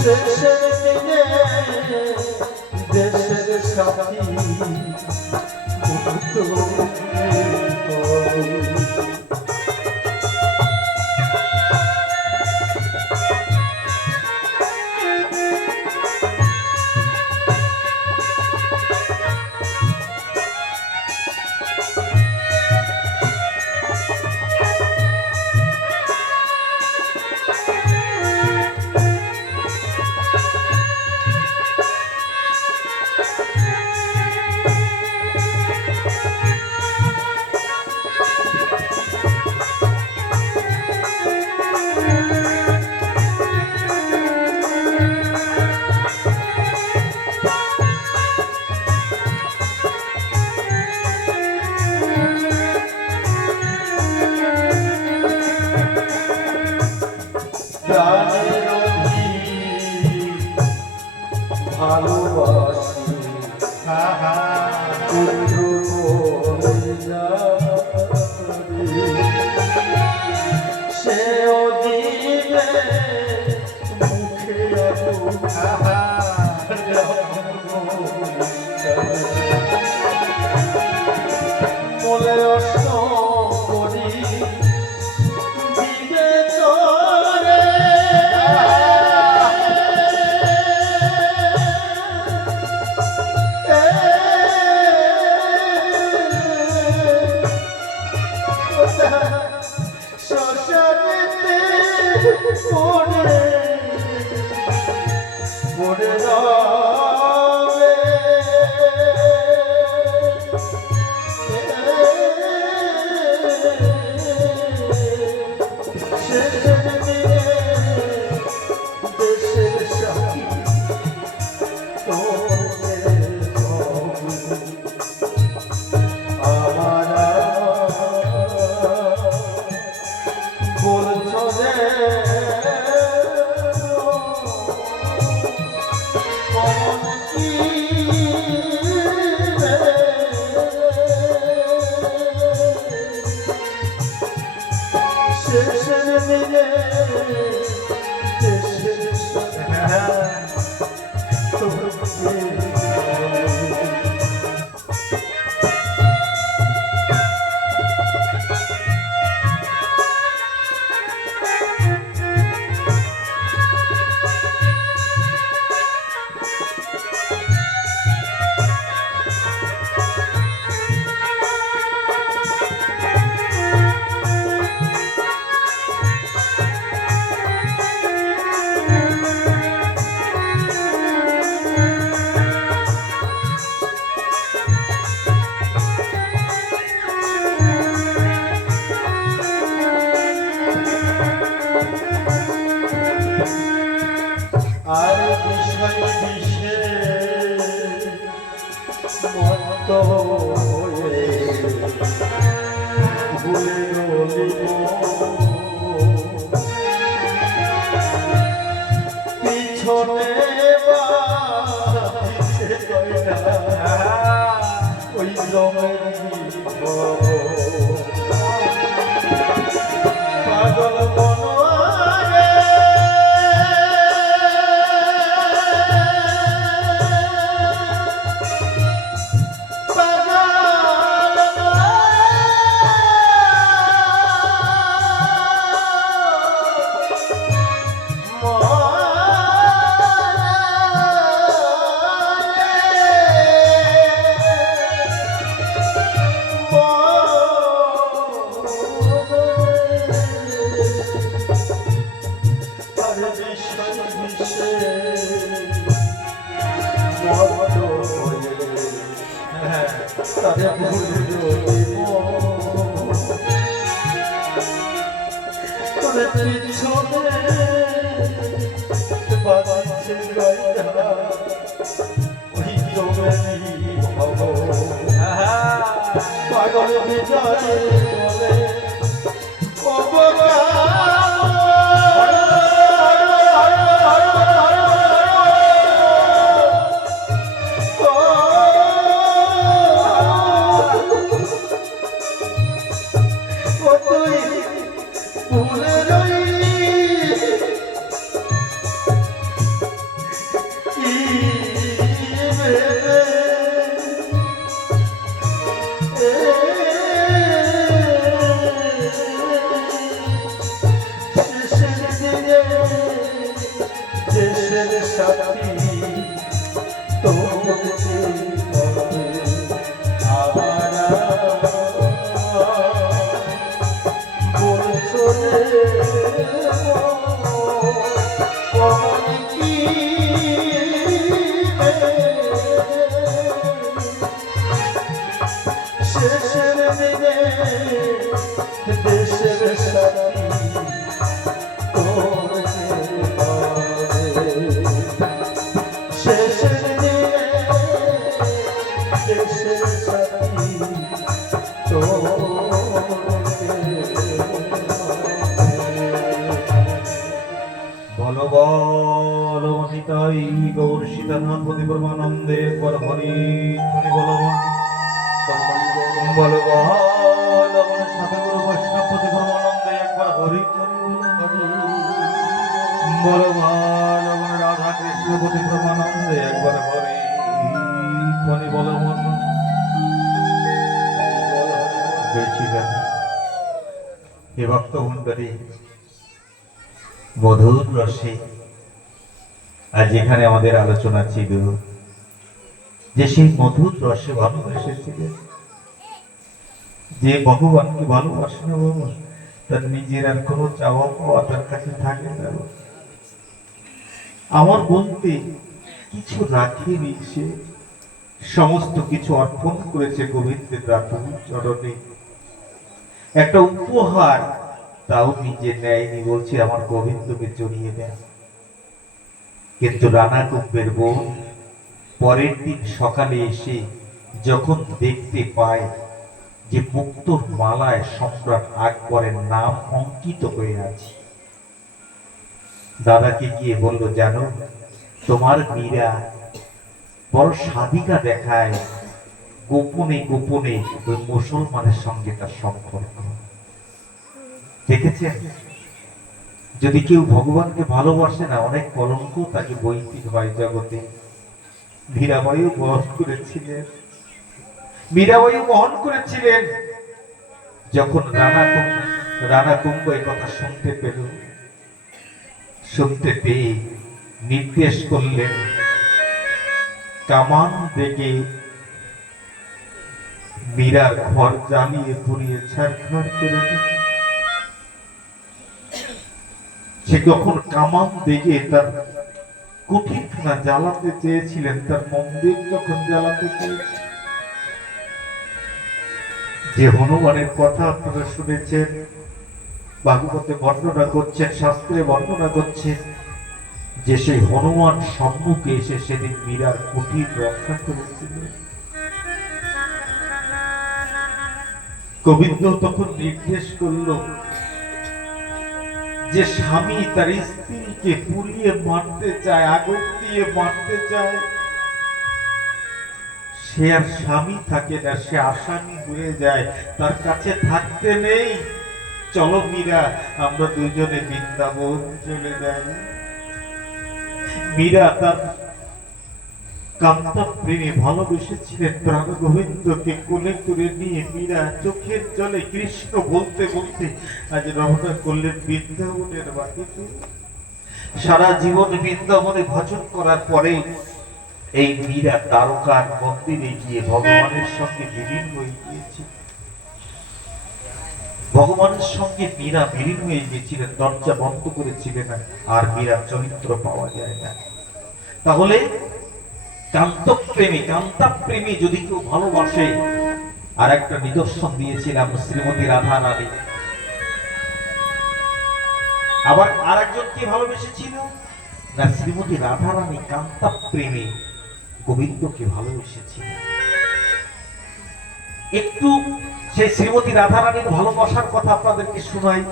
শেষের দিনে দেশের সাথী প্রাণের অধিক ভালোবাসি সে অদিবে মুখে মনে অষ্ট করি দিবে তোরে শ্মশানেতে পড়ে পড়ে রবে শেষের দিনে দেশের সাথী তোরে আমার বলছো যে কমন কি শেষের দিনে দেশের সাথী আর বিষয় বিষে মত হয়ে ভুলে রলিব পিছনে বাঁধিছে গয়না ওই জমের পাগল মনোয়ারে তারে ভুলিল তোরে পিছনে বাজছে গয়না ওই জমেনি ভব পাগল বিদায় বলে দেশের সাথী তোমাকে আবার বলছো কি শেষের দিনে দেশের সাথী বলো বলো নিতাই গৌর সীতানাথ পতি পরমানন্দে একবার হরি ধ্বনি বলো বলো বলো সাধু গুরু বৈষ্ণব পতি পরমানন্দে একবার হরি ধ্বনি বলো বলো রাধা কৃষ্ণ পতি পরমানন্দে একবার হরি ধ্বনি বলো হে ভক্ত মণ্ডলী, মধুর রসে আজ এখানে আমাদের আলোচনা ছিল যে সেই মধুর রসে ভালোবেসেছিলেন, যে ভগবানকে ভালোবাসে না তার নিজের আর কোনো চাওয়া পাওয়া তার কাছে থাকে না। আমার বলতে কিছু রাখেনি, সে সমস্ত কিছু অর্পণ করেছে গোবিন্দের রাতুল চরণে। একটা উপহার তাও নিজে নেয়নি, বলছে আমার গোবিন্দকে জড়িয়ে দেয়। কিন্তু রানা কুম্ভের বোন পরের দিন সকালে এসে যখন দেখতে পায় যে মুক্তোর মালায় সম্রাট আকবরের নাম অঙ্কিত হয়ে আছে, দাদাকে গিয়ে বলল, জানো তোমার মীরা বড় সাধিকা দেখায়, গোপনে গোপনে ওই মুসলমানের সঙ্গে তার সম্পর্ক। দেখেছেন, যদি কেউ ভগবানকে ভালোবাসে না, অনেক কলঙ্ক তাকে বইতে হয় জগতে। মীরাবাইও বহন করেছিলেন, মীরাবাইও বহন করেছিলেন। যখন রানা কুম্ভ এই কথা শুনতে পেয়ে নির্দেশ করলেন, কামান দেখে মীরার ঘর জ্বালিয়ে পুড়িয়ে ছাড়খাড় করে দিল। সে যখন কামান দেখে তার কুঠিরখানা জ্বালাতে চেয়েছিলেন, তার মন্দির যখন জ্বালাতে চেয়েছে, যে হনুমানের কথা আপনারা শুনেছেন, ভাগবতে বর্ণনা করছেন, শাস্ত্রে বর্ণনা করছেন, যে সেই হনুমান সম্মুখে এসে সেদিন মীরার কুঠির রক্ষা করেছিল। গোবিন্দ তখন নির্দেশ করল, যে স্বামী তার স্ত্রীকে পুড়িয়ে মারতে চায়, আগুন দিয়ে মারতে চায়, সে আর স্বামী থাকে না, সে আসামি হয়ে যায়, তার কাছে থাকতে নেই। চলো মীরা, আমরা দুজনে বৃন্দাবন চলে যাই। মীরা তার কান্তা প্রেমে ভালোবেসেছিলেন প্রাণ গোবিন্দকে কোলে করে নিয়ে মীরা চোখের জলে কৃষ্ণ বলতে বলতে আজ রওনা করলেন বৃন্দাবনের বাটিতে। সারা জীবন বৃন্দাবনে ভজন করার পরে এই মীরা দ্বারকার মন্দিরে গিয়ে ভগবানের সঙ্গে বিলীন হয়ে গিয়েছে। ভগবানের সঙ্গে মীরা বিলীন হয়ে গিয়েছিলেন, দরজা বন্ধ করেছিলেন, আর মীরার চরিত্র পাওয়া যায় না। তাহলে কান্তা প্রেমী যদি কেউ ভালোবাসে, আর একটা নিদর্শন দিয়েছিলাম শ্রীমতী রাধা রানী। আবার আর একজন কে ভালোবেসেছিল না, শ্রীমতী রাধা রানী কান্তা প্রেমে গোবিন্দকে ভালোবেসেছিল। একটু সেই শ্রীমতী রাধা রানীর ভালোবাসার কথা আপনাদেরকে শোনাই,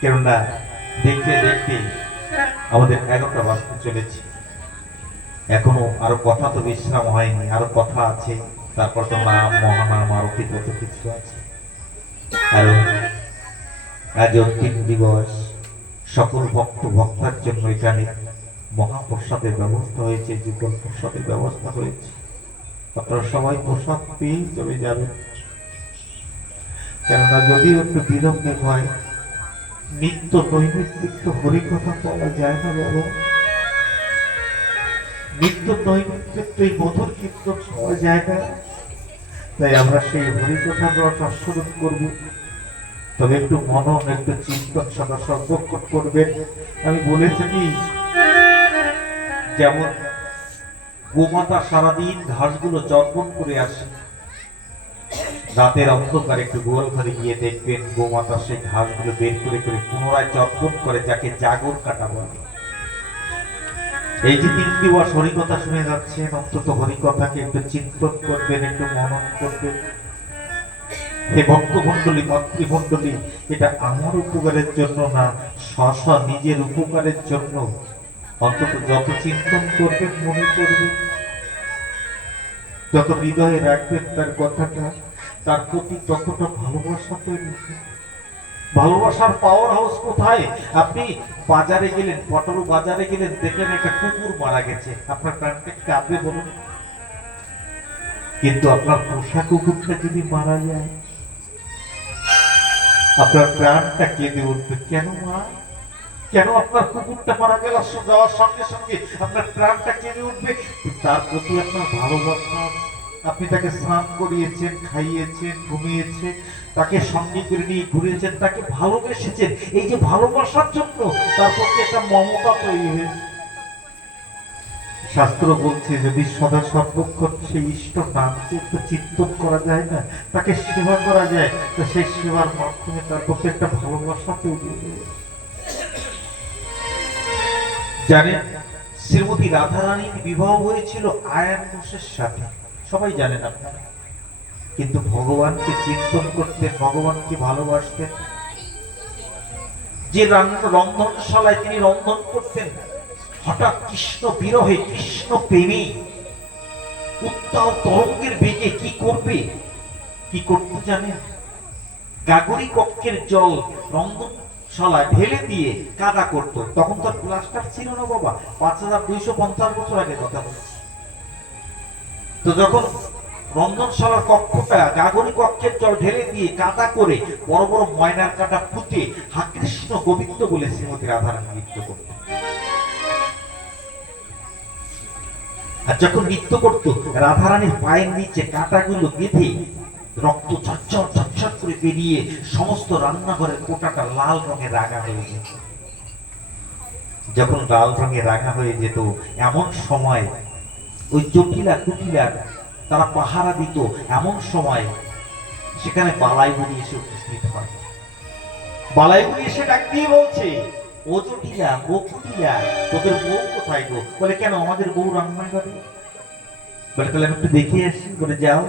কেননা দেখতে দেখতে আমাদের 11টা বাজতে চলেছে, এখনো আরো কথা তো বিশ্রাম হয়নি, আরো কথা আছে, তারপর তো নাম মহানাম আরতি কত কিছু আছে। আর আজ অন্তিম দিবস, সকল ভক্ত ভক্তার জন্য এখানে মহাপ্রসাদের ব্যবস্থা হয়েছে, যুগল প্রসাদের ব্যবস্থা হয়েছে। আপনারা সবাই প্রসাদ পেয়ে চলে যাবেন, কেননা যদি একটু বিলম্বে হয় নিত্য নৈমিত্তিক তো হরিকথা বলা যায় না বাবা, নিত্য নৈমিত্তিক তো এই মধুর কীর্তন পাওয়া যায় না। তাই আমরা সেই হরিকথার রস আস্বাদন করব, তবে একটু মনন একটু চিন্তন সদা সর্বক্ষণ করবেন। আমি বলেছি কি, যেমন গোমাতা সারাদিন ঘাসগুলো জর্পণ করে আসে, রাতের অন্ধকার একটু গোয়াল ঘরে গিয়ে দেখবেন গোমাতা সেই ঘাসগুলো বের করে করে পুনরায় জর্পণ করে, যাকে জাগর কাটা বলে। এই যে 3 দিবস হরিকথা শুনে যাচ্ছেন, অন্তত হরিকথাকে একটু চিন্তন করবেন, একটু মনন করবেন। হে ভক্তমণ্ডলী, মাতৃমণ্ডলী, এটা আমার উপকারের জন্য না, স্ব নিজের উপকারের জন্য। অন্তত যত চিন্তন করবেন, মনে করবেন, যত হৃদয়ে রাখবেন তার কথাটা, তার প্রতি ততটা ভালোবাসা তৈরি হবে। ভালোবাসার পাওয়ার হাউস কোথায়? আপনি বাজারে গেলেন, পটল বাজারে গেলেন, দেখলেন একটা কুকুর মারা গেছে, আপনার প্রাণটা কাঁদবে বলুন? কিন্তু আপনার পোষা কুকুরটা যদি মারা যায়, আপনার প্রাণটা কেঁদে উঠবে। কেন মা? কেন আপনার কুকুরটা মারা গেল, যাওয়ার সঙ্গে সঙ্গে আপনার প্রাণটা কেঁদে উঠবে? তার প্রতি আপনার ভালোবাসা। আপনি তাকে স্নান করিয়েছেন, খাইয়েছেন, ঘুমিয়েছেন, তাকে সঙ্গে করে নিয়ে ঘুরিয়েছেন, তাকে ভালোবেসেছেন। এই যে ভালোবাসার জন্য তার প্রতি একটা মমতা তৈরি হয়েছে। শাস্ত্র বলছে যদি সদা সর্বক্ষণ সেই ইষ্ট নামকে একটু চিন্তন করা যায় না, তাকে সেবা করা যায়, তো সেই সেবার মাধ্যমে তার প্রতি একটা ভালোবাসা তৈরি হয়ে। জানেন, শ্রীমতী রাধা রানীর বিবাহ হয়েছিল আয়ান ঘোষের সাথে, সবাই জানেন আপনারা। কিন্তু ভগবানকে চিন্তন করতেন, ভগবানকে ভালোবাসতেন। যে রন্ধনশালায় তিনি রন্ধন করতেন, হঠাৎ কৃষ্ণ বিরহে, কৃষ্ণ প্রেমে উত্তাল তরঙ্গের বেগে কি করবে, কি করতে জানেন? গাগরি কক্ষের জল রন্ধনশালায় ঢেলে দিয়ে কাদা করত। তখন তো প্লাস্টার ছিল না বাবা, 5250 বছর আগে কথা বলছি। তো যখন রন্ধনশালার কক্ষটা গাগরি কক্ষের জল ঢেলে দিয়ে কাদা করে বড় বড় ময়নার কাটা পুঁতে হা কৃষ্ণ গোবিন্দ বলে শ্রীমতী রাধারানী নৃত্য করত। আর যখন নৃত্য করত, রাধারানীর পায়ের নিচে কাঁটাগুলো বেঁধে রক্ত ঝরঝর ঝরঝর করে বেরিয়ে সমস্ত রান্নাঘরের কোটাটা লাল রঙে রাঙা হয়ে যেত। যখন লাল রঙে রাঙা হয়ে যেত, এমন সময় ওই জটিলা কুটিলা তারা পাহারা দিত, এমন সময় সেখানে বালাইগুড়ি এসে উপস্থিত হয়। বালাইগুড়ি এসে ডাক দিয়ে বলছে, ও জটিলা, ও কুটিলা, তোদের বউ কোথায় গো? বলে কেন, আমাদের বউ রান্না করে। বলে তাহলে আমি একটু দেখে আসি। বলে যাও।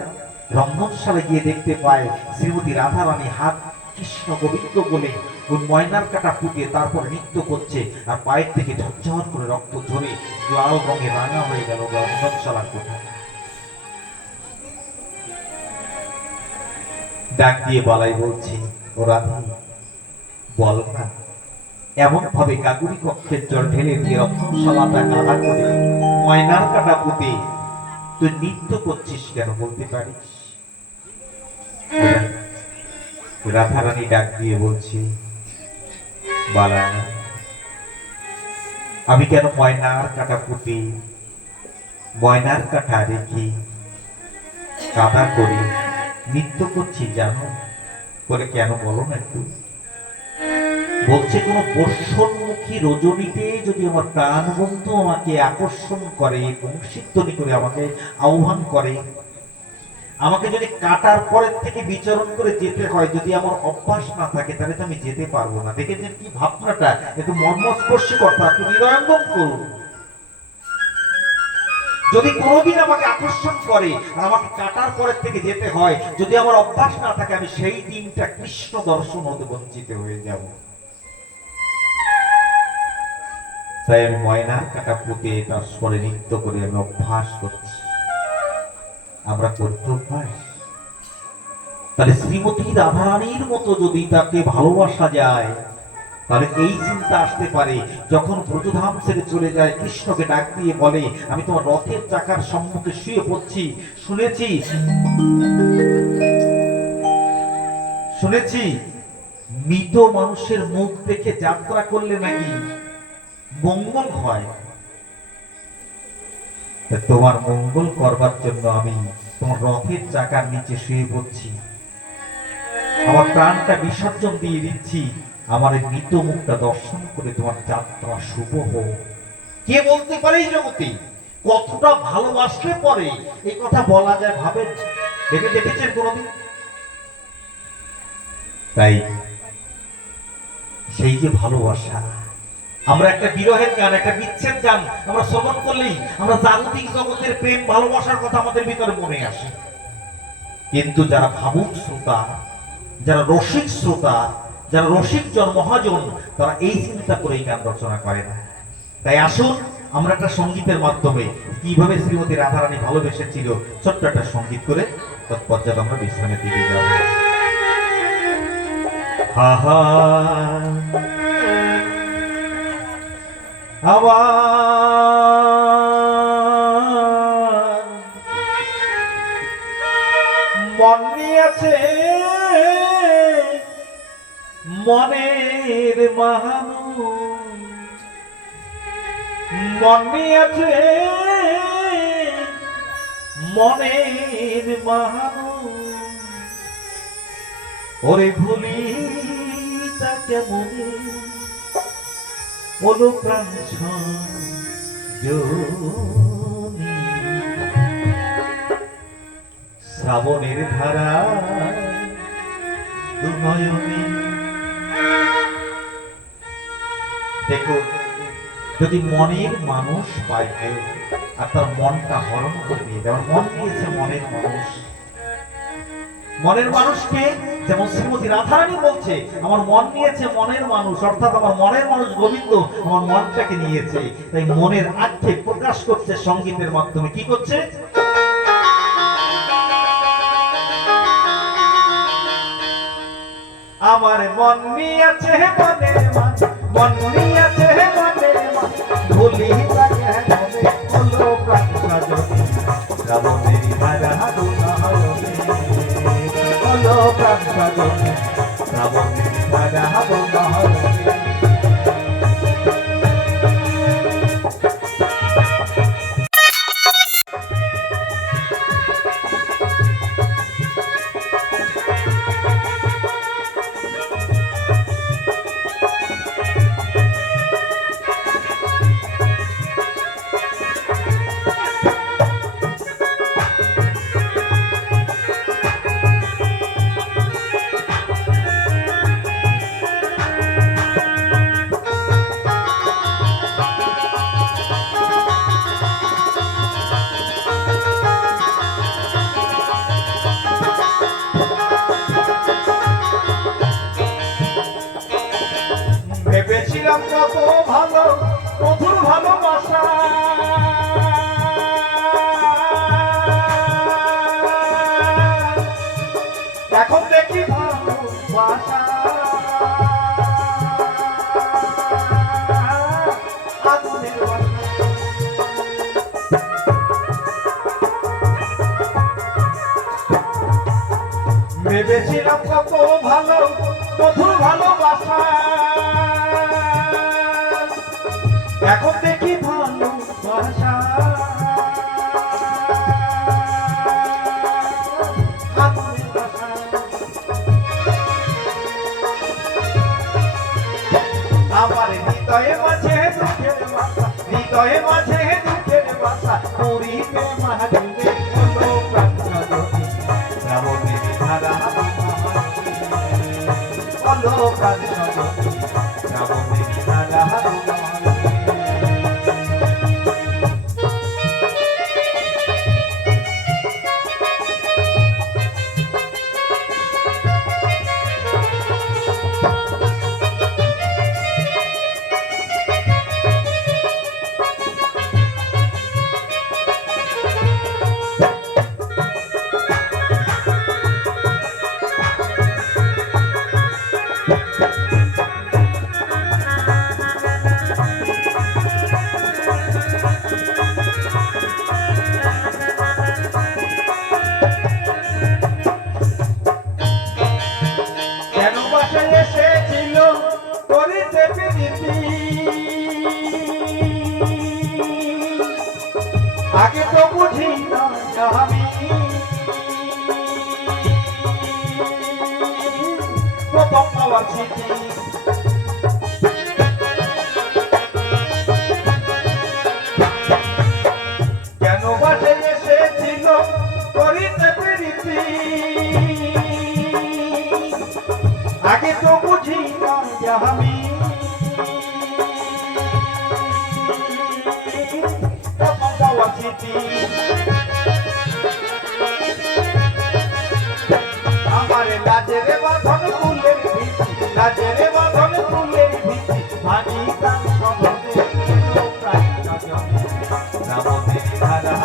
রন্ধনশালে গিয়ে দেখতে পায় শ্রীমতী রাধা রানী হাত কৃষ্ণ গোবিন্দ বলে ওই ময়নার কাটা ফুটিয়ে তারপর নৃত্য করছে, আর পায়ের থেকে ঝরঝর করে রক্ত ঝরে লাল রঙে রাঙা হয়ে গেল রন্ধনশালার কোঠা। ডাক দিয়ে বালাই বলছে, ও রাধা, বল না, এমন ভাবে গাগুরি কক্ষের জল ঢেলে দিয়ে রন্ধনশালাটা কাদা করে ময়নার কাটা পুঁতে তুই নৃত্য করছিস কেন, বলতে পারিস? রাধারানী ডাক দিয়ে বলছি, বালা, আমি কেন ময়নার কাটা পুঁতে ময়নার কাটা রেখে কাদা করে নৃত্য করছি জানো? বলে কেন বলো না একটু। বলছে কোন বর্ষণমুখী রজনীতে যদি আমার প্রাণবন্ধু আমাকে আকর্ষণ করে, বংশীধ্বনি করে আমাকে আহ্বান করে, আমাকে যদি কাটার পরের থেকে বিচরণ করে যেতে হয়, যদি আমার অভ্যাস না থাকে তাহলে তো আমি যেতে পারবো না। দেখেছেন কি ভাবনাটা, একটু মর্মস্পর্শী কথা, একটু হৃদয়ঙ্গম করুন। যদি কোনোদিন আমাকে আকর্ষণ করে আর আমাকে কাটার পরের থেকে যেতে হয়, যদি আমার অভ্যাস না থাকে, আমি সেই দিনটা কৃষ্ণ দর্শন হতে বঞ্চিত হয়ে যাব। তাই আমি ময়না কাটা পুঁতে তার স্বরে নৃত্য করে আমি অভ্যাস করছি। আমরা করতে অভ্যাস। তাহলে শ্রীমতী রাধারানীর মতো যদি তাকে ভালোবাসা যায়, তাহলে এই চিন্তা আসতে পারে, যখন ব্রজধাম ছেড়ে চলে যায়, কৃষ্ণকে ডাক দিয়ে বলে, আমি তোমার রথের চাকার সম্মুখে শুয়ে পড়ছি, শুনেছি মৃত মানুষের মুখ দেখে যাত্রা করলে নাকি মঙ্গল হয়। তোমার মঙ্গল করবার জন্য আমি তোমার রথের চাকার নিচে শুয়ে পড়ছি, আমার প্রাণটা বিসর্জন দিয়ে দিচ্ছি, আমার এই মৃত মুখটা দর্শন করে তোমার যাত্রা শুভ হোক। কে বলতে পারে এই জগতে কতটা ভালোবাসলে পরে এই কথা বলা যায়? ভাবেন, ভেবে দেখেছেন কোনদিন? তাই সেই যে ভালোবাসা, আমরা একটা বিরহের গান, একটা বিচ্ছেদ গান আমরা শ্রবণ করলেই আমরা জাগতিক জগতের প্রেম ভালোবাসার কথা আমাদের ভিতরে মনে আসে। কিন্তু যারা ভাবুক শ্রোতা, যারা রসিক শ্রোতা, যারা রসিক জন মহাজন, তারা এই চিন্তা করে এই গান রচনা করে না। তাই আসুন আমরা একটা সঙ্গীতের মাধ্যমে কিভাবে শ্রীমতী রাধারানী ভালোবেসেছিল ছোট্ট একটা সঙ্গীত করে তৎপর্যায়ে আমরা বিশ্রামের দিকে যাব। হা হা আমার মন নিয়েছে মনের মানুষ, মন নিয়েছে মনের মানুষ, ওরে ভুলি তাকে মনে বলো প্রাণ জনি, শ্রাবণের ধারা দুনয়নে। দেখো, যদি মনের মানুষ পায় কেউ আর তার মনটা হরণ করে নিয়ে যায়, মন দিয়েছে মনের মানুষ, মনের মানুষকে যেমন শ্রীমতী রাধারানী বলছে, আমার মন নিয়েছে মনের মানুষ, অর্থাৎ আমার মনের মানুষ গোবিন্দ আমার মনটাকে নিয়েছে। তাই মনের আক্ষেপ প্রকাশ করছে সঙ্গীতের মাধ্যমে। কি করছে? আমার মন নিয়েছে মনের মানুষ, মন নিয়েছে মনের মানুষ, ভুলি লাগে হলো প্রাণ সাজনি, শ্রাবণের ধারা দুনয়নে, হলো প্রাণ সাজনি, শ্রাবণের ধারা দুনয়নে। ভেবেছিলাম কত ভালো মধুর ভালোবাসা, এখন দেখি ভালোবাসা আগুনের বাসা। ভেবেছিলাম কত ভালো মধুর ভালোবাসা, এখন দেখি ভালোবাসা আগুনের বাসা। আমার হৃদয়ে মাঝে দুঃখের বাসা, হৃদয়ে মাঝে দুঃখের বাসা, পুরীতে মাহাদেবে হলো প্রাণ সাজনি, আগে তো বুঝি না আমি প্রথম পাওয়া চিঠি কেন বাসে এসেছিল করিতে প্রীতি আগে তো বুঝি না আমি প্রথম পাওয়া চিঠি আমার লাজের বাঁধন ফুলের ভিত্তি লাজের বাঁধন ফুলের ভিত্তি ভাঙি তার সবতে রামদের ধারা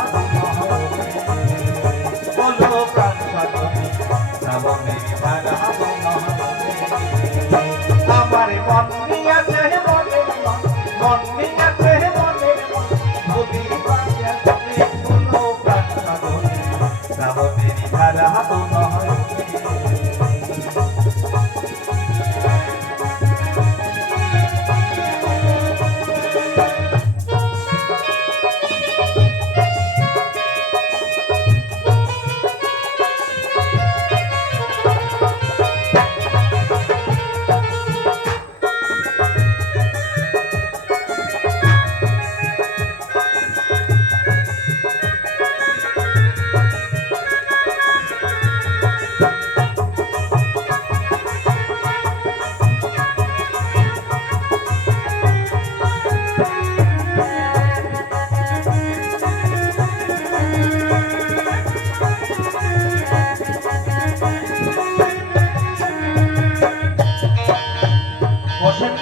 বলো প্রাণ সাধনে রামদের ধারা আমার মন নিয়াছে মনের মন নিয়াছে মনের বলি বলো প্রাণ সাধনে রামদের ধারা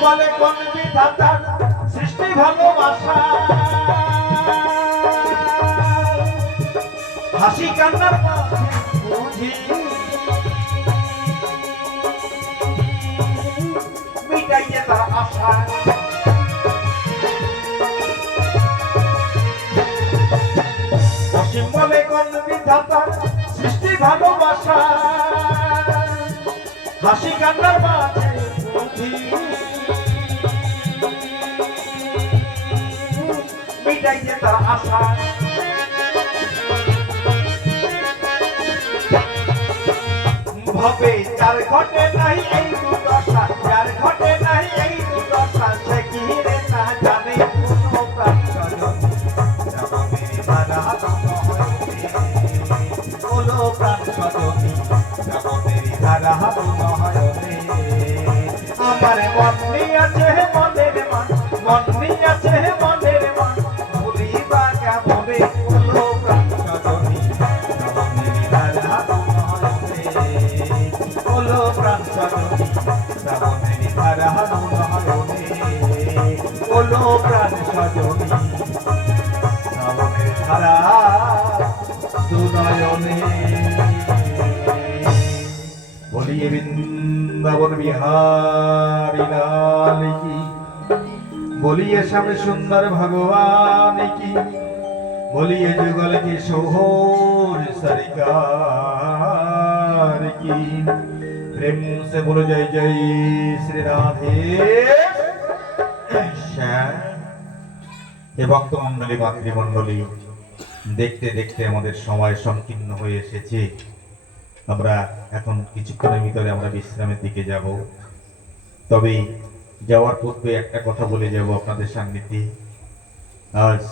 বলে কোন বিধাতার সৃষ্টি ভালোবাসা হাসি কান্নার বুঝি মিটাইয়ে তার আশা অসীম বলে কোন বিধাতার সৃষ্টি ভালোবাসা হাসি কান্নার মাঝে বুঝি মিটাইয়ে তার আশা ভাবে যার ঘটে নাই এই দুর্দশা যার ঘটে নাই এই দুর্দশা সে কি রে তা জানে কোনো প্রাণ সজনী ধারা বলো প্রাণ সজনী ধারা আমার মন নিয়াছে মনের মন নিয়াছে মনের মন ভুলি বা কেমনে বলো প্রাণ সজনী ধারা বলো প্রাণ সজনী শ্রাবণের ধারা বলো প্রাণ সজনী শ্রাবণের ধারা দুনয়নে बोलिए वृंदावन बिहारी लाल की बोलिए श्याम सुंदर भगवान की बोलिए जुगल की सोहर सरकार की प्रेम से बोलो जय जय श्री राधे श्याम ভক্ত মণ্ডলী মাতৃমণ্ডলী দেখতে দেখতে আমাদের সময় সংকীর্ণ হয়ে এসেছে আমরা এখন কিছুক্ষণের ভিতরে আমরা বিশ্রামের দিকে যাব তবে যাওয়ার পূর্বে একটা কথা বলে যাব আপনাদের সান্নিধ্যে আজ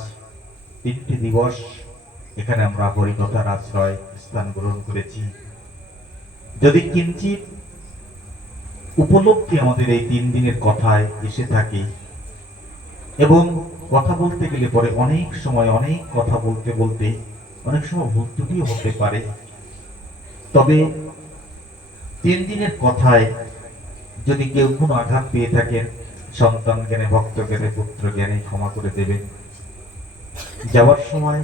3টি দিবস এখানে আমরা হরিকথার আশ্রয় স্থান গ্রহণ করেছি যদি কিঞ্চিত উপলব্ধি আমাদের এই 3 দিনের কথায় এসে থাকে এবং কথা বলতে গেলে পরে অনেক সময় অনেক কথা বলতে বলতে অনেক সময় ভুল ত্রুটিও হতে পারে তবে 3 দিনের কথায় যদি কেউ কোনো আঘাত পেয়ে থাকেন সন্তান জ্ঞানে ভক্ত জ্ঞানে পুত্র জ্ঞানে ক্ষমা করে দেবেন যাওয়ার সময়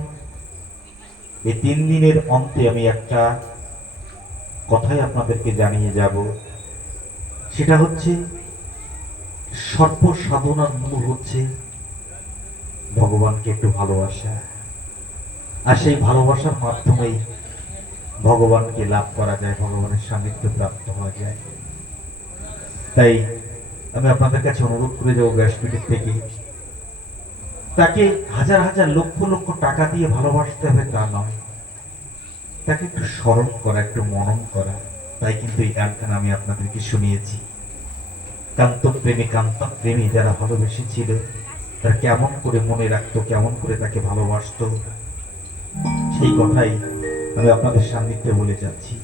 এই 3 দিনের অন্তে আমি একটা কথাই আপনাদেরকে জানিয়ে যাব সেটা হচ্ছে সর্ব সাধনার মূল হচ্ছে ভগবানকে একটু ভালোবাসা আর সেই ভালোবাসার মাধ্যমেই ভগবানকে লাভ করা যায় ভগবানের সান্নিধ্য প্রাপ্ত হওয়া যায় তাই আমি আপনাদের কাছে অনুরোধ করে যাব ব্যাসপীঠের থেকে তাকে হাজার হাজার লক্ষ লক্ষ টাকা দিয়ে ভালোবাসতে হবে তা নয়, তাকে একটু স্মরণ করা, একটু মনন করা। তাই কিন্তু এই গানখানা আমি আপনাদেরকে শুনিয়েছি। কান্তপ্রেমী কান্তপ্রেমী যারা ভালোবেসেছিল তারা কেমন করে মনে রাখতো, কেমন করে তাকে ভালোবাসতো, সেই কথাই আমি আপনাদের সান্নিধ্যে বলে যাচ্ছি।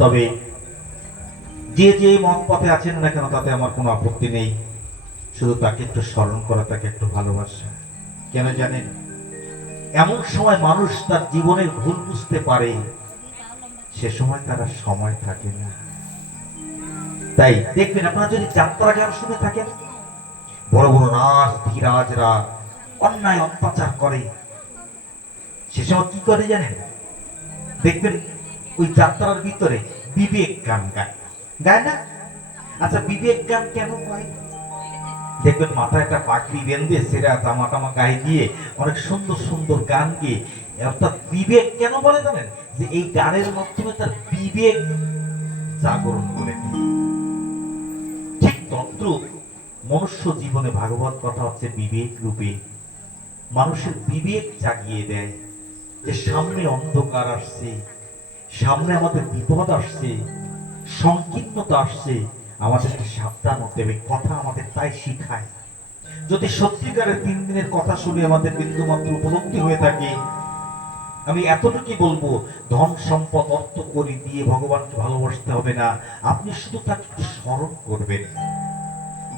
তবে যে যে মত পথে আছেন না কেন তাতে আমার কোনো আপত্তি নেই, শুধু তাকে একটু স্মরণ করা, তাকে একটু ভালোবাসা। কেন জানেন, এমন সময় মানুষ তার জীবনের ভুল বুঝতে পারে, সে সময় তার আর সময় থাকে না। তাই দেখবেন আপনারা যদি যাত্রা গান শুনে থাকেন, বড় বড় রাজ ধীরাজরা অন্যায় অত্যাচার করে, সে সময় কি করে জানেন, দেখবেন ওই যাত্রার ভিতরে বিবেক গান গায়, গায় না? আচ্ছা, বিবেক গান কেন গায়? দেখবেন মাথায় একটা পাগড়ি বেঁধে সেরা জামা টামা গায়ে দিয়ে অনেক সুন্দর সুন্দর গান গিয়ে, অর্থাৎ বিবেক কেন বলে জানেন, যে এই গানের মাধ্যমে তার বিবেক জাগরণ করে। ঠিক তদ্রূপ মনুষ্য জীবনে ভাগবত কথা হচ্ছে বিবেক রূপে, মানুষের বিবেক জাগিয়ে দেয় যে সামনে অন্ধকার আসছে, সামনে আমাদের বিপদ আসছে, সংকীর্ণতা আসছে, আমাদেরকে সাবধান হতে হবে। কথা আমাদের তাই শিখায়। যদি সত্যিকারের 3 দিনের কথা শুনে আমাদের বিন্দুমাত্র উপলব্ধি হয়ে থাকে, আমি এতটুকুই বলবো, ধন সম্পদ অর্থ করি দিয়ে ভগবানকে ভালোবাসতে হবে না, আপনি শুধু তাকে একটু স্মরণ করবেন।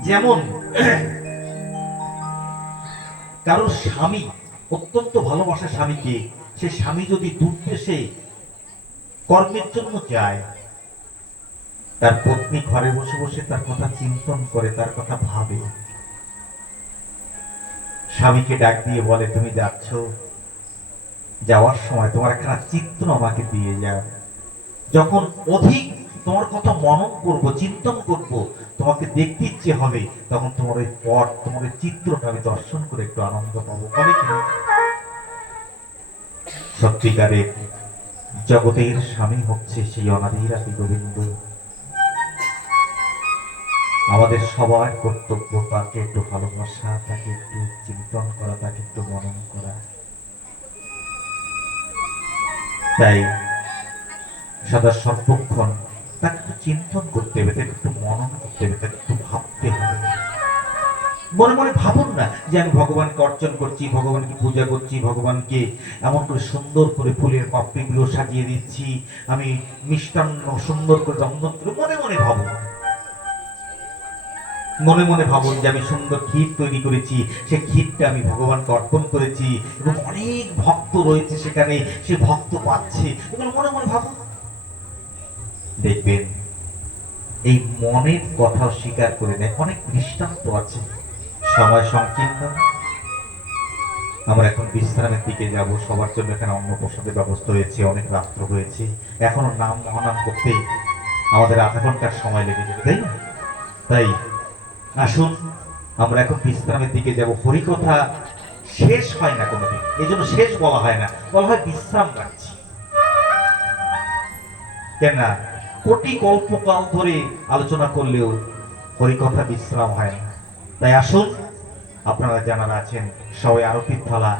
যেমন কারো স্বামী অত্যন্ত ভালোবাসে স্বামীকে, সে স্বামী যদি দূর দেশে কর্মের জন্য যায়, তার পত্নী ঘরে বসে বসে তার কথা চিন্তন করে, তার কথা ভাবে। স্বামীকে ডাক দিয়ে বলে, তুমি যাচ্ছ, যাওয়ার সময় তোমার একটা চিত্র আমাকে দিয়ে যাও। যখন অধিক তোমার কথা মনন করব, চিন্তন করব, তোমাকে দেখতে ইচ্ছে হবে, তখন তোমার ওই পট, তোমার ওই চিত্রটা আমি দর্শন করে একটু আনন্দ পাবো। বলে কি সত্যিকারের জগতের স্বামী হচ্ছে সেই অনাদিরাদি গোবিন্দ। আমাদের সবার কর্তব্য তাকে একটু ভালোবাসা, তাকে একটু চিন্তন করা, তাকে একটু মনন করা। তাই সদা সর্বক্ষণ তাকে একটু চিন্তন করতে হবে, তাকে একটু মনন করতে হবে, তাকে একটু ভাবতে হবে। মনে মনে ভাবুন না যে আমি ভগবানকে অর্চন করছি, ভগবানকে পূজা করছি, ভগবানকে এমন করে সুন্দর করে ফুলের পাপড়িগুলো সাজিয়ে দিচ্ছি, আমি মিষ্টান্ন সুন্দর করে রন্ধন করে। মনে মনে ভাবুন, মনে মনে ভাবুন যে আমি সুন্দর ক্ষীর তৈরি করেছি, সেই ক্ষীরটা আমি ভগবানকে অর্পণ করেছি এবং অনেক ভক্ত রয়েছে সেখানে, সে ভক্ত পাচ্ছে, এগুলো মনে মনে ভাবুন। দেখবেন এই মনের কথা স্বীকার করে নেয়। অনেক দৃষ্টান্ত আছে। সময় সংকীর্ণ, আমরা এখন বিশ্রামের দিকে যাব। সবার জন্য এখানে অন্ন প্রসাদের ব্যবস্থা হয়েছে, অনেক রাত্র হয়েছে, এখনো নাম মহানাম করতে আমাদের আধা ঘন্টার সময় লেগে যাবে, তাই না? তাই আসুন আমরা এখন বিশ্রামের দিকে যাব। হরিকথা শেষ হয় না কোনোদিন, এই জন্য শেষ বলা হয় না, বলা হয় বিশ্রাম রাখছি। কেন না, কোটি কল্পকাল ধরে আলোচনা করলেও হরিকথা বিশ্রাম হয় না। তাই আসুন, আপনারা যারা আছেন সবাই আরতির থালা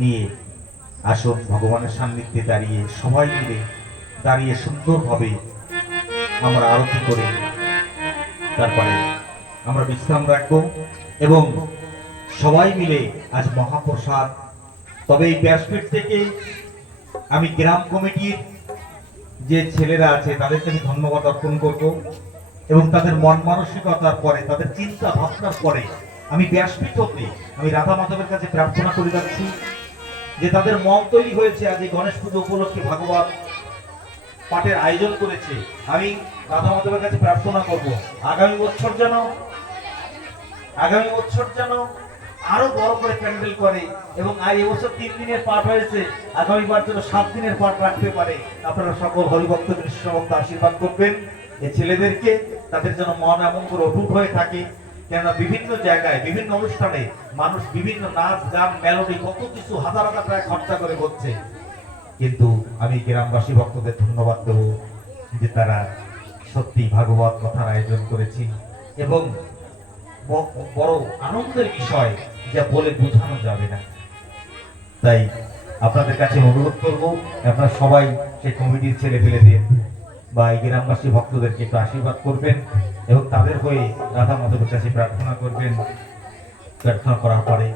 নিয়ে আসুন, ভগবানের সান্নিধ্যে দাঁড়িয়ে সবাই মিলে দাঁড়িয়ে সুন্দরভাবে আমরা আরতি করে তারপরে আমরা বিশ্রাম রাখবো এবং সবাই মিলে আজ মহাপ্রসাদ। তবে এই ব্যাসপীঠ থেকে আমি গ্রাম কমিটির যে ছেলেরা আছে তাদেরকে আমি ধন্যবাদ অর্পণ করব এবং তাদের মন মানসিকতার পরে, তাদের চিন্তা ভাবনার পরে আমি ব্যাসপীঠ হতে আমি রাধা মাধবের কাছে প্রার্থনা করে যাচ্ছি যে তাদের মন তৈরি হয়েছে আজ এই গণেশ পুজো উপলক্ষে ভাগবত পাঠের আয়োজন করেছে। আমি রাধা মাধবের কাছে প্রার্থনা করব আগামী বছর যেন আরো বড় করে প্যান্ডেল করে এবং এবছর 3 দিনের পাঠ হয়েছে, আগামীবার যেন 7 দিনের পাঠ রাখতে পারে। আপনারা সকল হরিভক্ত কৃষ্ণভক্ত আশীর্বাদ করবেন এই ছেলেদেরকে, তাদের যেন মন এমন করে অটুট হয়ে থাকে। কেননা বিভিন্ন জায়গায় বিভিন্ন অনুষ্ঠানে মানুষ বিভিন্ন নাচ গান মেলোডি কত কিছু হাজার হাজার টাকা খরচা করে করছে, কিন্তু আমি গ্রামবাসী ভক্তদের ধন্যবাদ দেব যে তারা সত্যি ভাগবত কথার আয়োজন করেছি এবং বড় আনন্দের বিষয়, যা বলে বোঝানো যাবে না। তাই আপনাদের কাছে অনুরোধ করব, আপনারা সবাই সেই কমিটির ছেলে পেলেদের বা এই গ্রামবাসী ভক্তদেরকে একটু আশীর্বাদ করবেন এবং তাদের হয়ে রাধা মাধবের কাছে প্রার্থনা করবেন। প্রার্থনা করার পরে